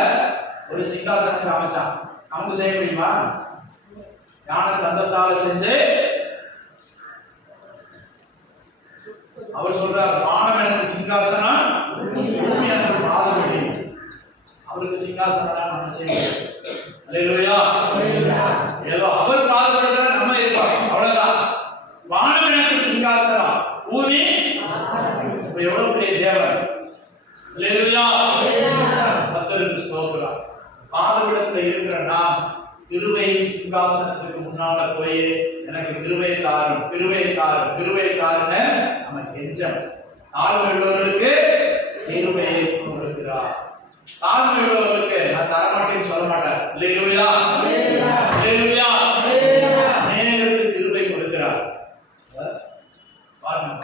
ஒரு சிங்காசனத்தை அமைச்சான். நமக்கு செய்ய முடியுமா? ஞான தந்தத்தால செஞ்சு அவர் சொல்றார், வானம் எனக்கு சிங்காசனம், பூமி எனக்கு பாதபடி. அவருக்கு சிங்காசனம் நம்ம செய்யணும். அல்லேலூயா. ஏதோ அவர் பாதபடுகிற நம்ம இருக்கோம், அவ்வளவுதான். வானம் எனக்கு சிங்காசனம், பூமி எவ்வளவு பெரிய தேவன். அல்லேலூயா. கர்த்தருக்கு ஸ்தோத்திரம். பாதபீடத்துல இருக்கிற நாம் கிருபையின் சிங்காசனத்துக்கு முன்னால போய் எனக்கு கிருபை தாரும், கிருபை தாரும், கிருபை தாருன்னு நம்ம கெஞ்சணும். தாழ்மை உள்ளவர்களுக்கு கிருபையை கொடுக்கிறார். தாழ்மை உள்ளவர்களுக்கு நான் தரமாட்டேன்னு சொல்ல மாட்டேன். அல்லேலூயா. அல்லேலூயா. அநேகருக்கு கிருபை கொடுக்கிறார்.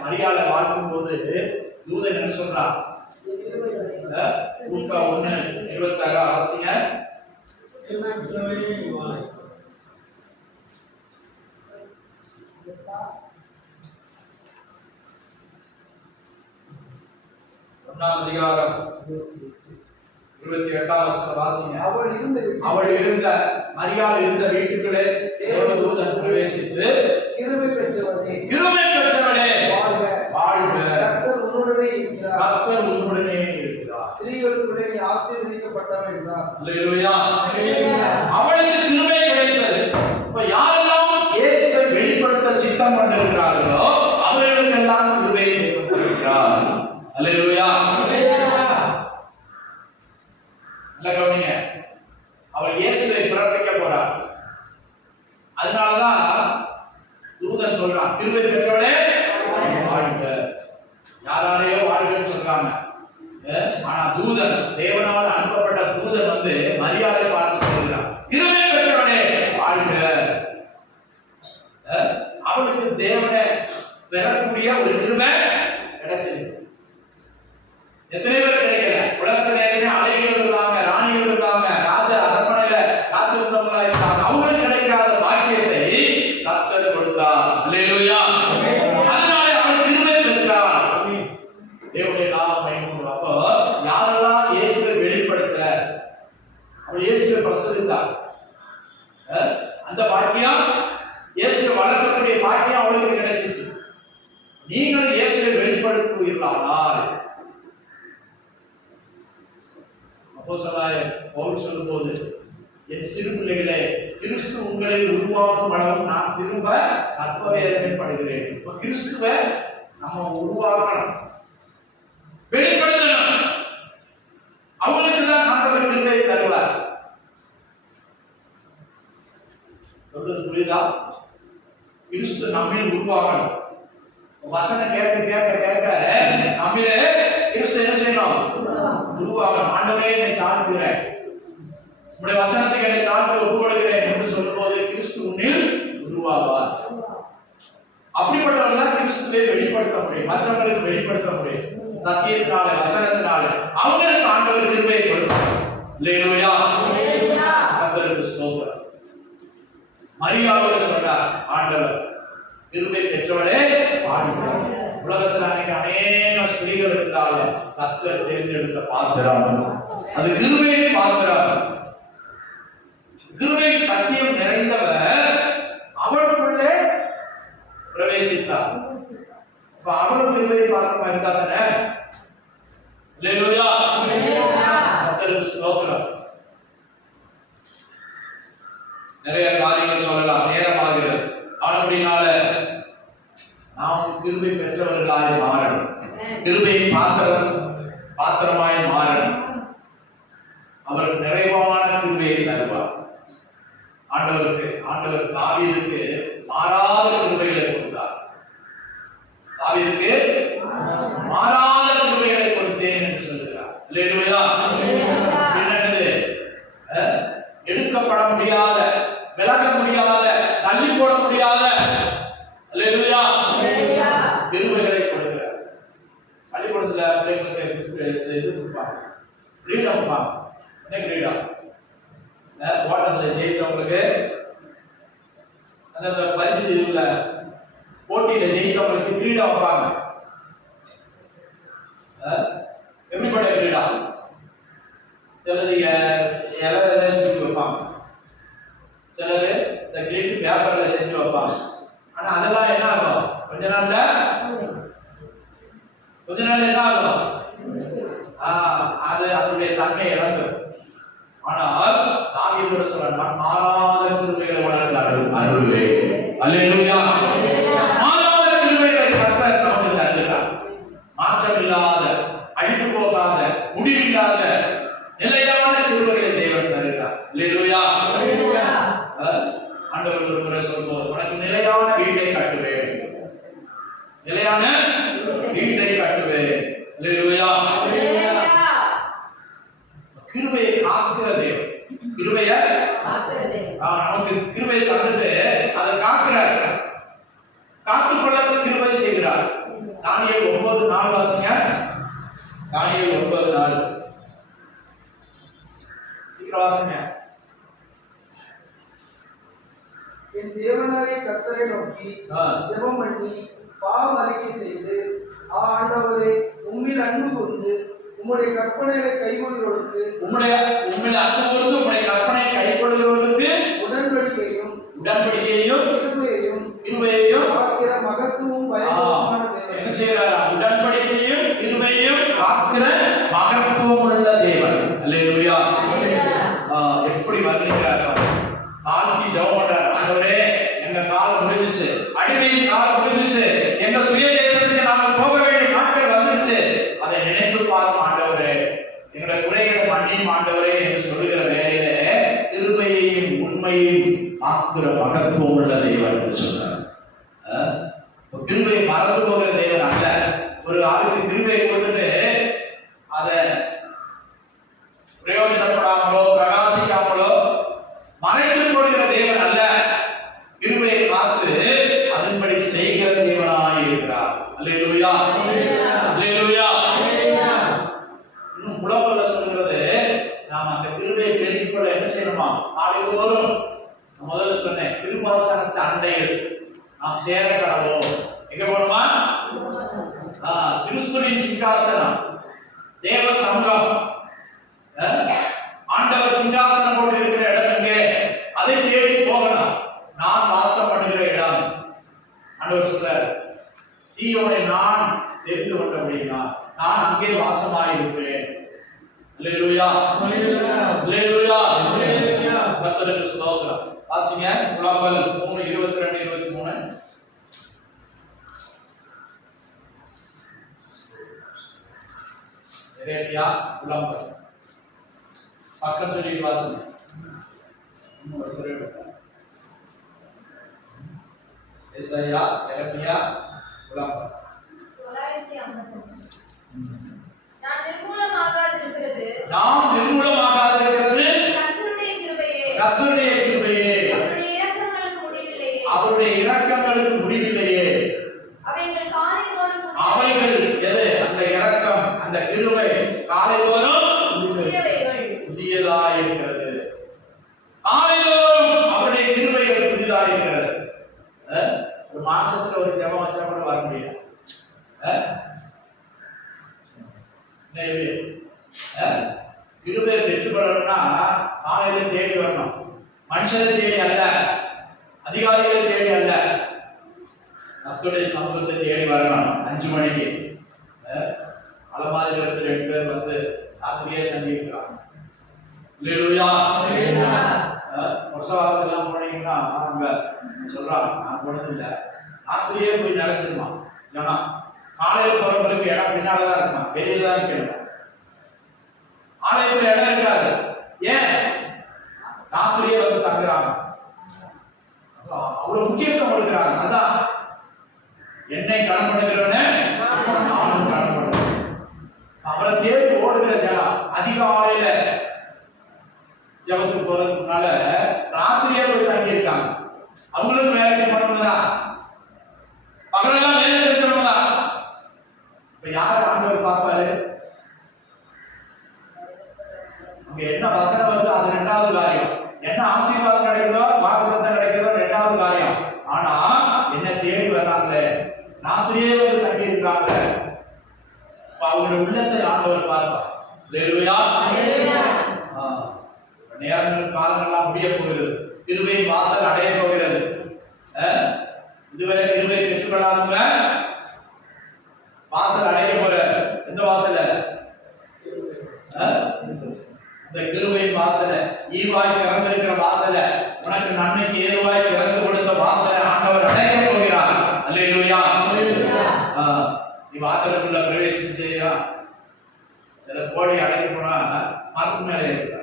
மரியாதை வாழ்க்கும் போது தூதன் என்ன சொல்றான்? லூக்கா 1:26 வாசிங்க. அதிகாரம் 28 வசனம் வாசிங்க. அவள் இருந்த மரியாதை இருந்த வீட்டுக்குள்ளே தேவதூதன் பிரவேசித்து, கிருபை பெற்றவனே, கிருபை பெற்றவனே, வாழ்க, வாழ்க, கர்த்தர் உன்னுடனே இருக்கிறார், கர்த்தர் உன்னுடனே இருக்கிறார், ஸ்திரீகளுக்குள்ளே நீ ஆசீர்வதிக்கப்பட்டவன் என்றார். அல்லேலூயா. அவளுக்கு கிருபை கிடைத்தது. இப்ப யாரெல்லாம் இயேசுவை வெளிப்படுத்த சித்தம் கொண்டிருக்கிறார்களோ அவர்களுக்கெல்லாம் கிருபையை கொடுக்கிறார். அல்லேலூயா. நல்ல கவனிங்க. அவர் இயேசுவை பிறப்பிக்க போறார். அதனாலதான் தூதன் சொல்றான், கிருபை பெற்றவனே வாழ்க. யாரையோ வாழ்கன்னு சொல்றாங்க. ஆனா தூதன், தேவனால் அனுப்பப்பட்ட தூதன் வந்து மரியாதை பார்த்து சொல்கிறான், கிருபை பெற்றவனே வாழ்க. அவனுக்கு தேவனை பெறக்கூடிய ஒரு கிருபை கிடைச்சது. எத்தனை பேர் கிடைக்கல? உலகத்துல அலைகள் இருந்தாங்க, ராணிகள் இருந்தாங்க, ராஜ அரண்மனையில காத்திருந்தவங்களா இருந்தாங்க. அவங்களுக்கு கிடைக்காத பாக்கியத்தை கர்த்தர் கொடுத்தார். அல்லேலூயா. அதனால அவன் கிருபை பெற்றார். தேவனுடைய நாமம் மகிமைப்படும். அப்போ யாரெல்லாம் இயேசுவை வெளிப்படுத்த அவன் இயேசுவை பிரசவித்தார், அந்த பாக்கியம், இயேசுவை வளர்க்கக்கூடிய பாக்கியம் அவளுக்கு கிடைச்சிச்சு. நீங்கள் இயேசுவை வெளிப்படுத்துவீர்களானால், அப்போஸ்தலனாகிய பவுல் சொல்லும்போது, என் சிறு பிள்ளைகளே, கிறிஸ்து உங்களில் உருவாக்கும் அளவும் நான் திரும்ப அற்பவேதனைப்படுகிறேன். இப்ப கிறிஸ்துவை நம்ம உருவாக்கணும், வெளிப்படுத்தணும். அவங்களுக்கு தான் ஆண்டவர் கிருபையை தருவார். சொல்றது புரியுதா? கிறிஸ்து நம்மில் உருவாகணும். வசனம் கேட்க கேட்க கேட்க நம்மிலே கிறிஸ்து என்ன செய்யணும்? உருவாகணும். ஆண்டவரே என்னை தாழ்த்துகிறேன், உங்களுடைய வசனத்துக்கு என்னை தாழ்த்து ஒப்பு கொடுக்கிறேன் என்று சொல்லும்போது கிறிஸ்து உன்னில் உருவாவார். அப்படிப்பட்டவர்கள் கிறிஸ்துவை வெளிப்படுத்த முடியும், மற்றவர்களுக்கு வெளிப்படுத்த முடியும். சத்தியத்தினால, வசனத்தினால அவங்களுக்கு ஆண்டவர் கிருபையை கொடுப்பார். அல்லேலூயா. கர்த்தருக்கு ஸ்தோத்திரம். மரியாதை சொன்னார் ஆண்டவர், கிருபை பெற்றவளே வாழ்க. உலகத்தில் அன்னைக்கு அநேக ஸ்திரீகள் இருந்தாலும் கர்த்தர் தேர்ந்தெடுத்த பாத்திரம் அது கிருபையின் பாத்திரம். கிருபையின் சத்தியம் நிறைந்தவர் அவளுக்குள்ளே பிரவேசித்தார். இப்ப அவளும் கிருபையின் பாத்திரமா இருந்தாதானே? அல்லேலூயா. கர்த்தருக்கு ஸ்தோத்திரம். நிறைய காரியங்கள் சொல்லலாம், நேரமாகிறது. அப்படினால பாத்திரமாய் மாறணும். அவர் நிறைவான கிருபையை தருவார். ஆண்டவர் தாவீதுக்கு மாறாத கிருபைகளை கொடுத்தார். தாவீதுக்கு மாறாத கிருபைகளை கொடுத்தேன் என்று சொல்லுகிறார். அல்லேலூயா. என்னது? எடுக்கப்பட முடியாத, விலக முடியாத, தள்ளி போட முடியாத அல்லேலூயா கிருபைகளை கொடுக்கிறார். பள்ளிக்கூடத்துல பிள்ளைங்களுக்கு இது கொடுப்பாங்க, கிரீடம் கொடுப்பாங்க. என்ன கிரீடம்? ஓட்டத்தில் ஜெயிக்கிறவங்களுக்கு, அந்த பரிசு உள்ள போட்டியில ஜெயிக்கிறவங்களுக்கு கிரீடம் வைப்பாங்க. எப்படிப்பட்ட கிரீடம்? சிலது இலை சுற்றி வைப்பாங்க, சிலர் இந்த கிரீட் பேப்பர்ல செஞ்சு வைப்பாங்க. ஆனா அதெல்லாம் என்ன ஆகும்? கொஞ்ச நாள்ல என்ன ஆகும்? அது அதனுடைய தன்மை இழந்துடும். ஆனால் தாவீதோடு சொல்றான், மாறாத கிருபைகளை வளர்க்கிறார்கள் அருள்வே. அல்லேலூயா. மாறாத கிருபைகளை கர்த்தர் நமக்கு தருகிறார். மாற்றமில்லாத, அழிந்து போகாத, முடிவில்லாத நிலையான கிருபைகளை தேவன் தருகிறார். அல்லேலூயா. ஆண்டவர் ஒரு முறை சொல்லும்போது, உனக்கு நிலையான வீட்டை கட்டுவேன், நிலையான வீட்டை கட்டுவேன். அல்லேலூயா. கிருபையை காக்கிற தேவன், கிருபையை நமக்கு கிருபையை தந்துட்டு அதை காக்கிறார், காத்துக்கொள்ள கிருபை செய்கிறார். தானியேல் 9:4 வாசிங்க. தானியேல் 9:4 சீக்கிரம் வாசிங்க. என் தேவனாகிய கர்த்தரை நோக்கி ஜெபம் பண்ணி பாவம் அறிக்கை செய்து, ஆண்டவரே உம்மில் அன்பு கூர்ந்து உம்முடைய கற்பனைகளை கைக்கொள்கிறவர்களுக்கு, உம்மில் அன்பு கூர்ந்து உம்முடைய கற்பனை கைக்கொள்கிறவர்களுக்கு உடன்படிக்கையும் கிருபையையும் காக்கிற மகத்துவம் பயங்கரமான தேவன். என்ன செய்கிறார்? உடன்படிக்கையும் கிருபையையும் காக்கிற மகத்துவம் உள்ள தேவன். அல்லேலூயா. எப்படி வர்ணிக்கிறார்? தாழ்த்தி ஜெபம் பண்றார். ஆண்டவரே, எங்க காலம் முடிஞ்சிச்சு, அடிமையின் காலம் முடிஞ்சிச்சு, எங்க சுய தேசத்துக்கு நாங்கள் போக வேண்டிய நாட்கள் வந்துருச்சு. அதை நினைத்து பாரும் ஆண்டவரே, எங்களுடைய குறைகளை மன்னியும் ஆண்டவரே என்று சொல்லுகிற வேளையில கிருபையையும் உண்மையையும் காக்கிற மகத்துவம் உள்ள தேவன் என்று சொன்னார். கிருபையை மறந்து போகிற தேவன் அல்ல. ஒரு ஆளுக்கு கிருபையை கொடுத்துட்டு அதை பிரயோஜனப்படாமலோ பிரகாசிக்காமலோ மறைத்து போடுகிற தேவன் அல்ல. கிருபையை பார்த்து அதன்படி செய்கிற தேவனாய் இருக்கிறார். அல்லேலூயா. அல்லேலூயா. இன்னும் புலம்பல்ல சொல்கிறது, நாம் அந்த கிருபையை பெருக்கிக் கொள்ள என்ன செய்யணுமா? நாளைதோறும் முதல்ல சொன்னேன், கிருபாசனத்து அண்டையில் நாம் சேர கடவோம். எங்க போறோமா? கிறிஸ்துவின் சிங்காசனம், தேவ சமூகம், ஆண்டவர் சிங்காசனம் போட்டு இருக்கிற இடம் எங்கே? அதை தேடி போகணும். நான் வாசம் பண்ணுகிற இடம். ஆண்டவர் சொல்றார், சீயோனை நான் தெரிந்து கொண்ட அப்படின்னா நான் அங்கே வாசமாயிருப்பேன். அல்லேலூயா. அல்லேலூயா. அல்லேலூயா. கர்த்தருக்கு ஸ்தோத்திரம். வாசிங்க புலம்பல் 3:22-23. எரேமியா புலம்பல் பக்கத்துல வாசிங்க. எசாயா, எரேமியா புலம்பல். நாம் நிர்மூலமாகாதிருக்கிறது கர்த்தருடைய கிருபையே, அவருடைய இரக்கங்களுக்கு முடிவில்லையே. அவைகள் எது? அந்த இரக்கம், அந்த கிருபை காலைதோறும் புதியதாயிருக்கிறது. காலைதோறும் அவருடைய கிருபைகள் புதியதாயிருக்கிறது. ஒரு மாசத்துல ஒரு ஜெபம் வச்சா கூட வர முடியாது. கிருபையை பெற்றுக்கொள்ளணும்னா காலையில தேடி வரணும். மனுஷரை தேடி அல்ல, அதிகாரிகளை தேடி அல்ல, கர்த்தருடைய சமூகத்தை தேடி வரணும். 5 மணிக்கு அலமாரியில் இருந்து 2 பேர் வந்து ராத்திரியே தங்கி இருக்கிறாங்க. அல்லேலூயா. பிரசவாரத்தெல்லாம் போனீங்கன்னா அங்க சொல்றாங்க, நான் போனதில்லை, ராத்திரியே போய் நடத்திடுமா ஜனம். காலையில் போறவங்களுக்கு இடம் பின்னாலதான் இருக்குமா, வெளியில தான் நிக்கணும். ஆலயத்துல இடம் இருக்காது. ஏன்? ராத்திரியே வந்து தங்குறாங்க. அவ்வளவு முக்கியத்துவம் கொடுக்குறாங்க. அதான் என்னை கடன் பண்ணுகிறவனே நானும் கடன் பண்ணுறேன். அவரை தேடி ஓடுகிற ஜனம் அதிகாலையில ஜபத்துக்கு போறதுக்கு முன்னால ராத்திரியே போய் தங்கி இருக்காங்க. அவங்களும் வேலைக்கு போனவங்கதான், பகலெல்லாம் வேலை செஞ்சவங்கதான். இப்ப யார் ஆண்டவர் பார்ப்பாரு? அங்க என்ன வசனம் வருது அது ரெண்டாவது காரியம், என்ன ஆசீர்வாதம் கிடைக்குதோ வாக்குத்தத்தம் கிடைக்குதோ ரெண்டாவது காரியம். ஆனா என்ன தேடி வர்றாங்களே, ராத்திரியே வந்து தங்கி இருக்கிறாங்க, அவங்களுடைய உள்ளத்தை ஆண்டவர் பார்ப்பார். அல்லேலூயா. நேரங்கள் காலங்கள்லாம் முடிய போகிறது, கிருபை வாசல் அடைய போகிறது. இதுவரை கிருபை பெற்றுக்கொள்ளாதவங்க வாசல் அடைய போற. எந்த வாசல? இந்த கிருபை வாசல, ஈவாய் திறந்திருக்கிற வாசல, உனக்கு நன்மைக்கு ஏதுவாய் திறந்து கொடுத்த வாசல ஆண்டவர் அடைய போகிறார். அல்லேலூயா. நீ வாசலுக்குள்ள பிரவேசிச்சியா? சில கோழி அடைக்க போனா மரத்து மேலே இருக்கிறார்.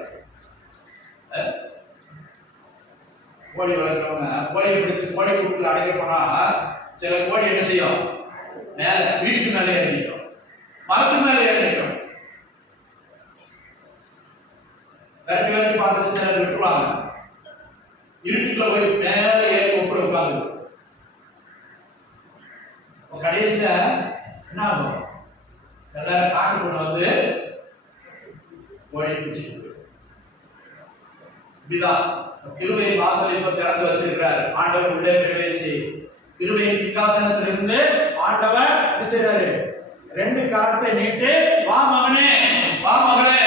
கோழி வளர்க்கிறவங்க கோழியை பிடிச்சி கோழி கூட்டுல அடைக்க போனா சில கோழி என்ன செய்யும்? மேல வீட்டுக்கு மேலே ஏறி நிற்கும், மரத்து மேலே ஏறி நிற்கும். விரட்டி விரட்டி பார்த்துட்டு சிலர் விட்டுருவாங்க. இருட்டுக்குள்ள போய் மேலே ஏறி ஒப்புட உட்காந்து கடைசியில என்ன ஆகும்? எல்லாரும் காட்டுக்குள்ள வந்து கோழி பிடிச்சிட்டு இப்படிதான் கிருபை வாசலை இப்ப திறந்து வச்சிருக்கிறார். ஆண்டவர் உள்ளே பிரவேசி கிருபையின் சிங்காசனத்திலிருந்து ஆண்டவர் என்ன செய்றாரு? ரெண்டு கரத்தை நீட்டு வா மகனே வா மகளே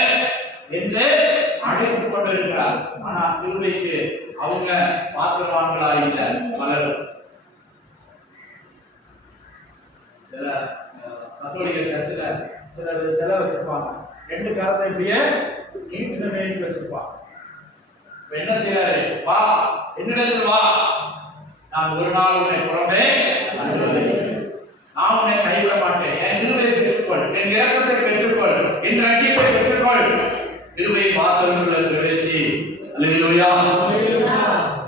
என்று அழைத்துக் கொண்டிருக்கிறார். ஆனா கிருபைக்கு அவங்க பாத்திரவான்களா இல்ல. பலரும் சில கத்தோலிக்க சர்ச்சில் சிலர் சிலை வச்சிருப்பாங்க, ரெண்டு கரத்தை இப்படியே நீட்டு மேய்க்கு வச்சிருப்பாங்க. என்ன செய்யறாரு? வா என்னிடத்தில் வா, நான் ஒரு நாள் உன்னை புறமே நான் உன்னை கைவிட மாட்டேன். என் கிருபையை பெற்றுக்கொள், என் இரக்கத்தை பெற்றுக்கொள், என் ரட்சிப்பை பெற்றுக்கொள். கிருபை வாசலுக்குள்ள பிரவேசி. அல்லேலூயா.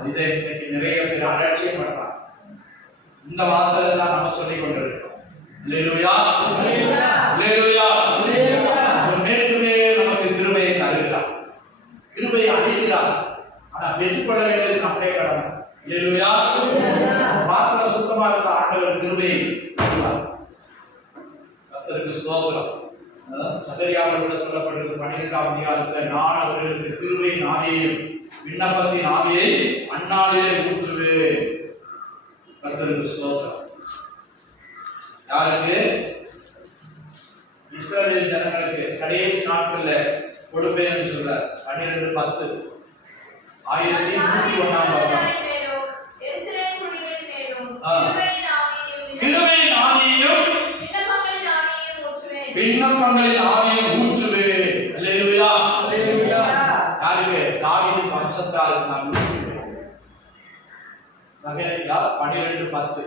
இதை இன்னைக்கு நிறைய பேர் அலட்சியம் பண்றாங்க. இந்த வாசலை தான் நம்ம சொல்லிக் கொண்டிருக்கோம். அல்லேலூயா. அல்லேலூயா. மேற்குமே நமக்கு கிருபையை தருகிறார், கிருபையை அளிக்கிறார். ஆனா பெற்றுக்கொள்ள வேண்டியது நம்முடைய கடமை. அல்லேலூயா. பாத்திரம் சுத்தமா இருந்த ஆண்டவர் கிருபையை தருவார். கர்த்தருக்கு ஸ்தோத்திரம். சகரியாவில் கூட சொல்லப்பட்டிருக்கு 12ஆம் அதிகாரத்தில், நான் அவர்களுக்கு கிருபையின் ஆவியையும் விண்ணப்பத்தின் ஆவியை அந்நாளிலே ஊற்றுவேன். கர்த்தருக்கு ஸ்தோத்திரம். யாருக்கு? இஸ்ரவேல் ஜனங்களுக்கு கடைசி நாட்கள்ல கொடுப்பேன்னு சொல்றார். 12:10 1101ஆம் வருடம். கிருபையின் ஆவியையும் விண்ணப்பங்களின் ஆவியை ஊற்றுவேன். அல்லேலூயா. யாருக்கு? தாவீதின் வம்சத்தாருக்கு நான் ஊற்றுவேன். சகரியா 12:10.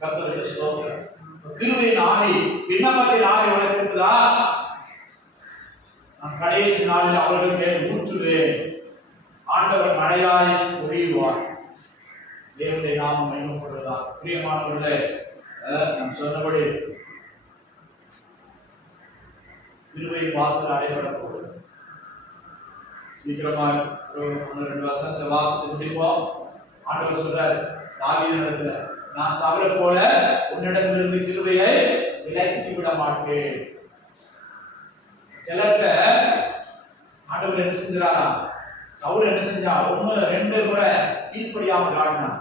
கர்த்தருக்கு ஸ்தோத்திரம். கிருபையின் ஆவி விண்ணப்பத்தின் ஆவி உனக்கு இருக்குதா? நான் கடைசி நாளில் அவர்கள் மேல் ஊற்றுவேன். ஆண்டவர் மழையாய் பொழிவார். தேவனுடைய நாமம் மகிமைப்படுவதாக. பிரியமானவர்களே, நாம் சொன்னபடி கிருபை வாசல் அடைபட போகிறது. சீக்கிரமாக 2 வசனத்தை வாசித்து முடிப்போம். ஆண்டவர் சொல்றாரு தாவீதினிடத்துல, நான் சவுலை போல உன்னிடத்திலிருந்து கிருபையை விலக்கி விட மாட்டேன். சிலர்கிட்ட ஆண்டவர் என்ன செஞ்சாரா? சவுல் என்ன செஞ்சா? 1-2 முறை கீழ்ப்படியாமல் ஆடினான்.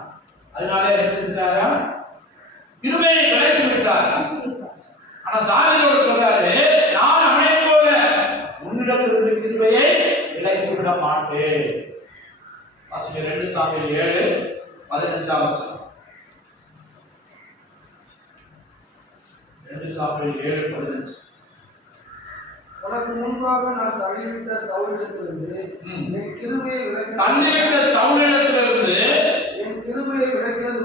அதனால என்ன செஞ்சாரா? கிருபையை விலக்கி விட்டார். ஆனா தாவீதோடு சொல்றாரு, நான் அவனை போல உன்னிடத்திலிருந்து கிருபையை விலக்கி விட மாட்டேன். வாசிங்க 2 சாமுவேல் 7:15 வசனம். 2 சாமுவேல் 7:15. உனக்கு முன்பாக நான் தள்ளிவிட்ட சவுலிடத்திலிருந்து என் கிருபையை தள்ளிவிட்ட சவுலிடத்திலிருந்து என் கிருபையை விளக்கினது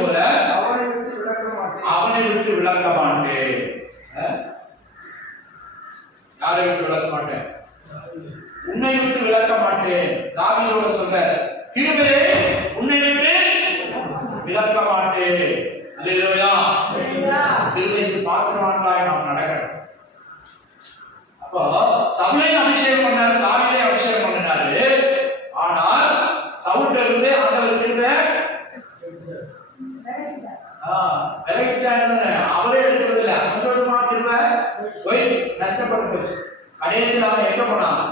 போல அவனை விட்டு விலக்க மாட்டேன். அவனை இழக்க மாட்டேன். அல்லேலூயா. அல்லேலூயா. கிருபைக்கு பாத்திரமானதாய் நாம் நடக்கணும். அப்போ சவுலையும் அபிஷேகம் பண்ணாரு, தாவீதை அபிஷேகம் பண்ணினாரு. ஆனால் சவுல்ல இருந்து ஆண்டவர் கிருபை விலகிட்டான்னு அவரே எடுக்கிறது இல்லை. கொஞ்சமா கிருபை போயிடுச்சு, நஷ்டப்பட்டு போச்சு. கடைசியில் அவன் எங்க போனான்?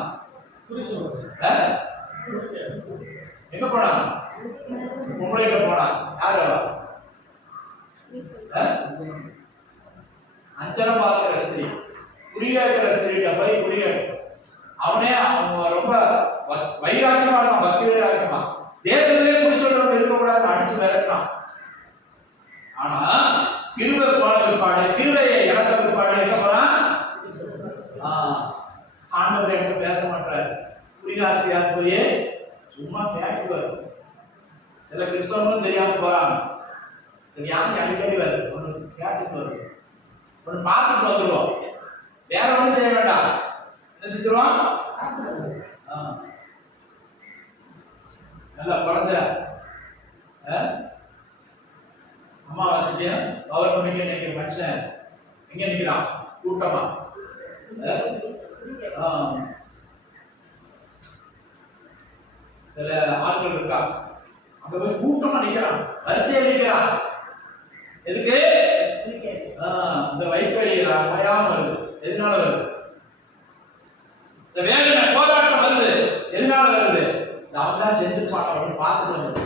எங்க போனான்? மும்பைக்கு போனான். யாரு அவ? அஞ்சனம் பார்க்கிற ஸ்திரீ, குறியாக்கிற ஸ்திரீட்ட போய் குறிய அவனே அவன் ரொம்ப வைராக்கியமா இருக்கான், பக்தி வைராக்கியமா. தேசத்திலே குறி சொல்றவங்க இருக்கக்கூடாது அடிச்சு விரட்டினான். ஆனா கிருபை போன பிற்பாடு, கிருபையை இழந்த பிற்பாடு எங்க போறான்? ஆண்டவர் என்கிட்ட பேச மாட்டாரு. குறியாக்கியா போய் சும்மா கேட்டுவாரு. சில கிறிஸ்தவங்களும் தெரியாம போறாங்க. யாருக்கு அடிக்கடி வருது, ஒண்ணு கேட்டுட்டு வருது, ஒண்ணு பார்த்துட்டு வந்துடுவோம், வேற ஒண்ணும் செய்ய வேண்டாம். என்ன செஞ்சிருவான்? நல்லா குறைஞ்ச அமாவாசைக்கு பௌர்ணமிக்கு நினைக்கிற மனுஷன் எங்க நிக்கிறான்? கூட்டமா. சில ஆட்கள் இருக்கா, அங்க போய் கூட்டமா நிக்கிறான், வரிசையில் நிக்கிறான். எதுக்கு? இந்த வயிற்று வலி ஓயாம வருது. எதனால வருது? இந்த வேதனை போராட்டம் வருது. எதனால வருது? அவன் தான் செஞ்சிருப்பான் அப்படின்னு பார்த்துட்டு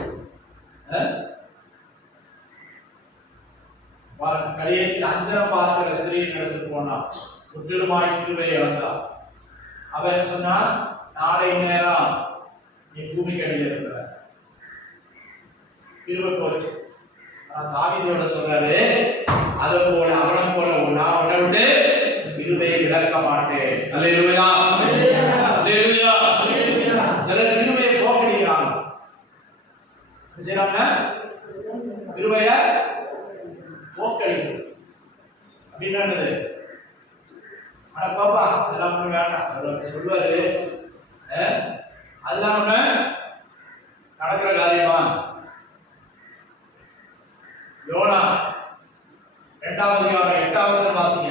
கடைசி அஞ்சனம் பார்க்கிற ஸ்திரீ இடத்துக்கு போனான். முற்றிலுமாய் கிருபையை இழந்தான். அவன் என்ன சொன்னா, நாளை நேரம் நீ பூமிக்கு அடியில் இருக்கிற கிருபை போச்சு. ஆனா தாவீதோட சொல்றாரு, அதை போல அவனை போல நான் உன்னை விட்டு கிருபையை இழக்க மாட்டேன். அல்லேலூயா. அல்லேலூயா. சிலர் கிருபையை போக்கடிக்கிறாங்க. செய்யறாங்க கிருபையை போக்கடிக்கிறது அப்படின்னா என்னது? ஆனா பாப்பா அதெல்லாம் ஒண்ணு வேண்டாம் சொல்லுவாரு. அதெல்லாம் ஒண்ணு நடக்கிற காரியமா? யோனா 2ஆம் அதிகாரம் 8ஆம் வசனம் வாசிங்க.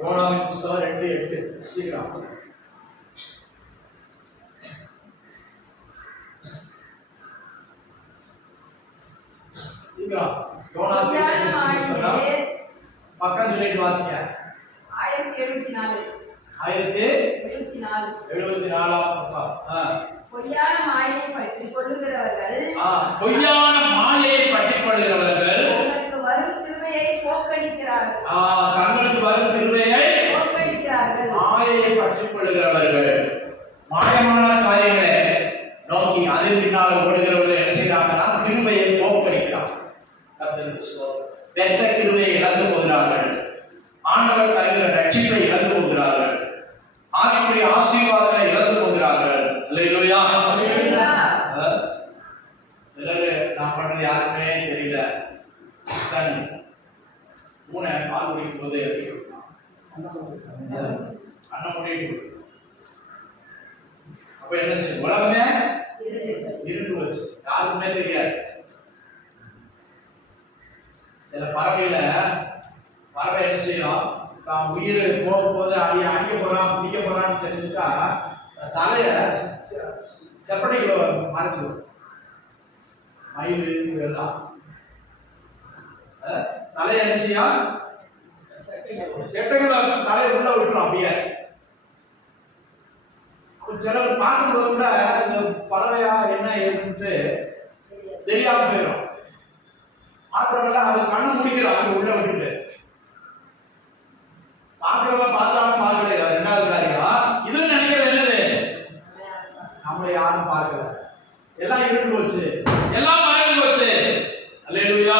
யோனாவின் புத்தகம் 2:8. சீக்கிரம். சீக்கிரம். பக்கம் சொல்லிட்டு வாசிங்க. 1074. 1074ஆம் பக்கம். பொய்யான மாயை பற்றிக் கொள்ளுகிறவர்கள், பொய்யான மாயை பற்றிக் கொள்ளுகிறவர்கள் தங்களுக்கு வரும் கிருபையை போக்கடிக்கிறார்கள். தங்களுக்கு வரும் கிருபையை போக்கடிக்கிறார்கள். மாயையை பற்றிக் கொள்ளுகிறவர்கள், மாயமான காரியங்களை நோக்கி அதன் பின்னால் ஓடுகிறவர்கள் என்ன செய்யறாங்கன்னா கிருபையை போக்கடிக்கிறார். பெற்ற கிருபையை இழந்து போகிறார்கள். ஆண்டவர் தருகிற ரட்சிப்பை இழந்து போகிறார்கள். ஆவிக்குரிய ஆசீர்வாதங்களை இழந்து போகிறார்கள். அல்லேலூயா. சிலர் நான் பண்றது யாருக்குமே தெரியல. தண்ணி பூனை பால் குடிக்கும் போது அண்ணன் முடிவு. அப்ப என்ன செய்யும்? உலகமே இருட்டு வச்சு யாருக்குமே தெரியாது. சில பறவையில பறவை என்ன செய்யும்? தான் உயிர் போகும்போது அடிக்க போறான் பிடிக்க போறான்னு தெரிஞ்சுட்டா தலைய செப்படைகளை மறைச்சிடும். மயில் இதெல்லாம் தலையை என்ன செய்யும்? செட்டைகளை தலையை உள்ள விட்டுரும். அப்படியே சிலர் பார்க்கும்போது கூட இந்த பறவையா என்ன ஏதுன்ட்டு தெரியாம போயிடும். மாத்திரமல்ல அது கண்ணு முடிக்கிறோம் அங்க உள்ள விட்டுட்டு பார்க்கிறவங்க பார்த்தாலும் பார்க்கல. 2வது காரியம் இது நினைக்கிறது என்னது? நம்மளை யாரும் பார்க்கல, எல்லாம் இருந்து போச்சு, எல்லாம் மறைந்து போச்சு. அல்லேலூயா.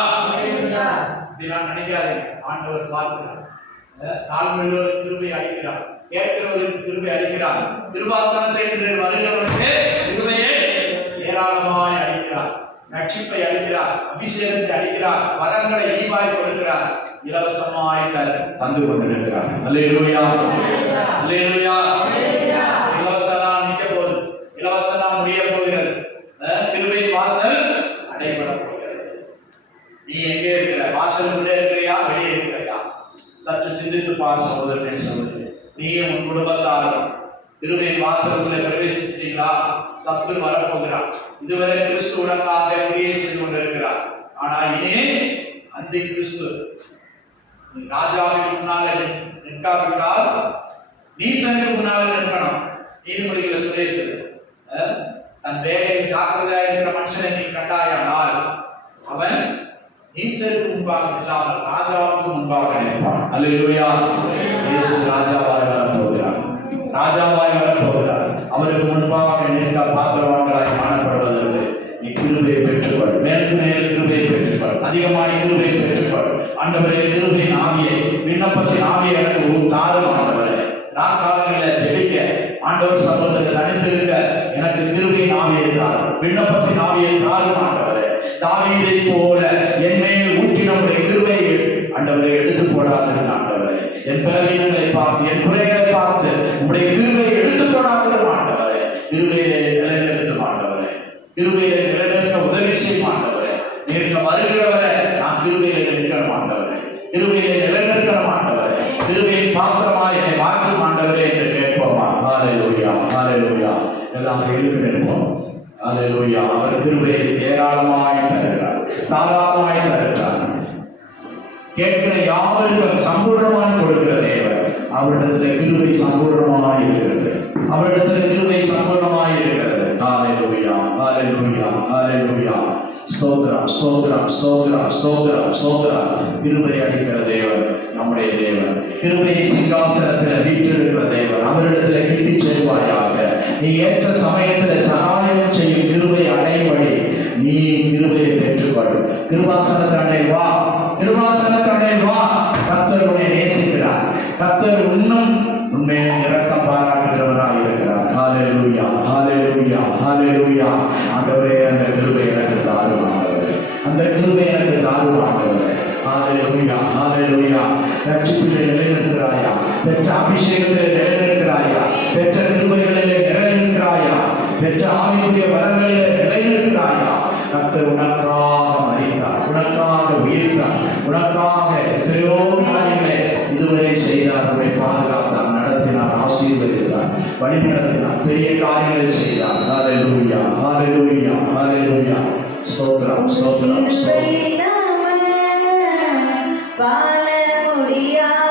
இப்படிலாம் நினைக்காதீங்க. ஆண்டவர் பார்க்கிறார். தாழ்மையுள்ளவருக்கு கிருபை அளிக்கிறார், கேட்கிறவருக்கு கிருபை அளிக்கிறார். திருவாசனத்தை வருகிறவருக்கு கிருபையை ஏராளமாய் அளிக்கிறார், ரட்சிப்பை அளிக்கிறார், அபிஷேகத்தை அளிக்கிறார், வரங்களை ஈவாய் கொடுக்கிறார், இலவசமாய் தந்து கொண்டிருக்கிறார். அல்லேலூயா. அல்லேலூயா. இலவசம் நிற்க போகுது, இலவசம் முடிய போகிறது. கிருபை வாசல் அடைபட போகிறது. நீ எங்கே இருக்கிற? வாசலுக்குள்ளே இருக்கிறியா, வெளியே இருக்கிறியா? சற்று சிந்தித்து பார் சகோதரனே, சகோதரி. நீயும் உன் குடும்பத்தாரும் திருமையின் வாசலுக்குள்ளே பிரவேசித்தீங்களா? சத்துரு வரப்போகிறார். இதுவரை கிறிஸ்து உனக்காக கிரியை செய்து கொண்டிருக்கிறார். ஆனா இனி அந்த கிறிஸ்து ராஜாவின் முன்னாலே நிற்காவிட்டால் நீசனுக்கு முன்னாலே நிற்கணும். நீதிமொழிகளை சொல்லியிருக்கிறது, தன் வேலையில் ஜாக்கிரதையா இருக்கிற மனுஷனை நீ கண்டாயானால் அவன் நீசருக்கு முன்பாக இல்லாமல் ராஜாவுக்கு முன்பாக நிற்பான். அல்லேலூயா. இயேசு ராஜாவாய் வரப்போகிறார். ராஜாவாய் வரப்போகிறார். அவருக்கு முன்பாக நிற்க பாத்திரவான்களாய் காணப்படுவதற்கு நீ கிருபையை பெற்றுக்கொள். மேற்கு மேல் கிருபையை பெற்றுக்கொள். அதிகமாய் கிருபையை பெற்றுக்கொள். ஆண்டவரே, கிருபையின் ஆவியை, விண்ணப்பத்தின் ஆவியை எனக்கு தாரும் ஆண்டவரே. நாட்காலங்களில் ஜெபிக்க, ஆண்டவர் சம்பந்தத்தில் தனித்திருக்க எனக்கு கிருபையின் ஆவியை தாரும், விண்ணப்பத்தின் ஆவியை தாரும் ஆண்டவரே. தாவீதை போல என் மேல் ஊற்றி நம்முடைய கிருபையை ஆண்டவரை எடுத்து போடாதீர்கள் ஆண்டவரே. என் பலவீனங்களை பார்த்து, என் குறைகளை பார்த்து உங்களுடைய கிருபையை எடுத்து போடாதீர்கள் ஆண்டவரே. கிருபையை நிலைநிறுத்தும் ஆண்டவரே. கிருபையை நிலைநிறுத்த உதவி செய்யும் ஆண்டவரே. நேற்று வருகிறவரை நான் கிருபையை நிற்கணும் ஆண்டவரே. கிருபையை நிலைநிறுத்தணும் ஆண்டவரே. கிருபையின் பாத்திரமா என்னை மாற்றும் ஆண்டவரே என்று கேட்போமா? ஹல்லேலூயா, ஹல்லேலூயா. எல்லாம் எழுப்பி நிற்போம். ஹல்லேலூயா. அவர் கிருபையை ஏராளமாய் தருகிறார், தாராளமாய் தருகிறார். கேட்கிற யாவருக்கும் சம்பூர்ணமாய் கொடுக்கிற தேவன். அவரிடத்தில் கிருபை சம்பூர்ணமாய் இருக்கிறது. அவரிடத்தில் கிருபை சம்பூர்ணமாய் இருக்கிறது. ஹல்லேலூயா, ஹல்லேலூயா, ஹல்லேலூயா. ஸ்தோத்திரம், ஸ்தோத்திரம், ஸ்தோத்திரம், ஸ்தோத்திரம், ஸ்தோத்திரம். கிருபை அளிக்கிற தேவன் நம்முடைய தேவன். கிருபையின் சிங்காசனத்தில் வீற்றிருக்கிற தேவன். அவரிடத்தில் கிட்டி செல்வாயாக. நீ ஏற்ற சமயத்தில் சகாயம் செய்யும் கிருபை அடைபடி நீ கிருபையை பெற்றுக்கொள். கிருபாசனத்தண்டை வா, கிருபாசனத்தண்டை வா. கர்த்தர் உன்னை நேசிக்கிறார். கர்த்தர் இன்னும் உண்மையை இரக்கம் பாராட்டுகிறவராக இருக்கிறார். ஹல்லேலூயா, ஹல்லேலூயா, ஹல்லேலூயா. ஆண்டவரே, அந்த கிருபை எனக்கு தாரும் ஆண்டவரே. அந்த கிருபை எனக்கு தாரும் ஆண்டவரே. ஹல்லேலூயா, ஹல்லேலூயா. ரட்சிப்பிலே நிலைநிற்கிறாயா? பெற்ற அபிஷேகத்திலே நிலைநிற்கிறாயா? பெற்ற கிருபைகளிலே நிலைநிற்கிறாயா? பெற்ற ஆவிக்குரிய வரங்களிலே நிலைநிற்கிறாயா? கர்த்தர் உனக்காக மரித்தார், உனக்காக உயிர்த்தார், உனக்காக எத்தனையோ காரியங்களை இதுவரை செய்தார். உன்னை பாதுகாத்தார், நடத்தினார், ஆசீர்வதித்தார், வழிநடத்தினார், பெரிய காரியங்களை செய்தார். ஹல்லேலூயா, ஹல்லேலூயா, ஹல்லேலூயா. ஸ்தோத்திரம், ஸ்தோத்திரம், ஸ்தோத்திரம். வாழ முடியாது.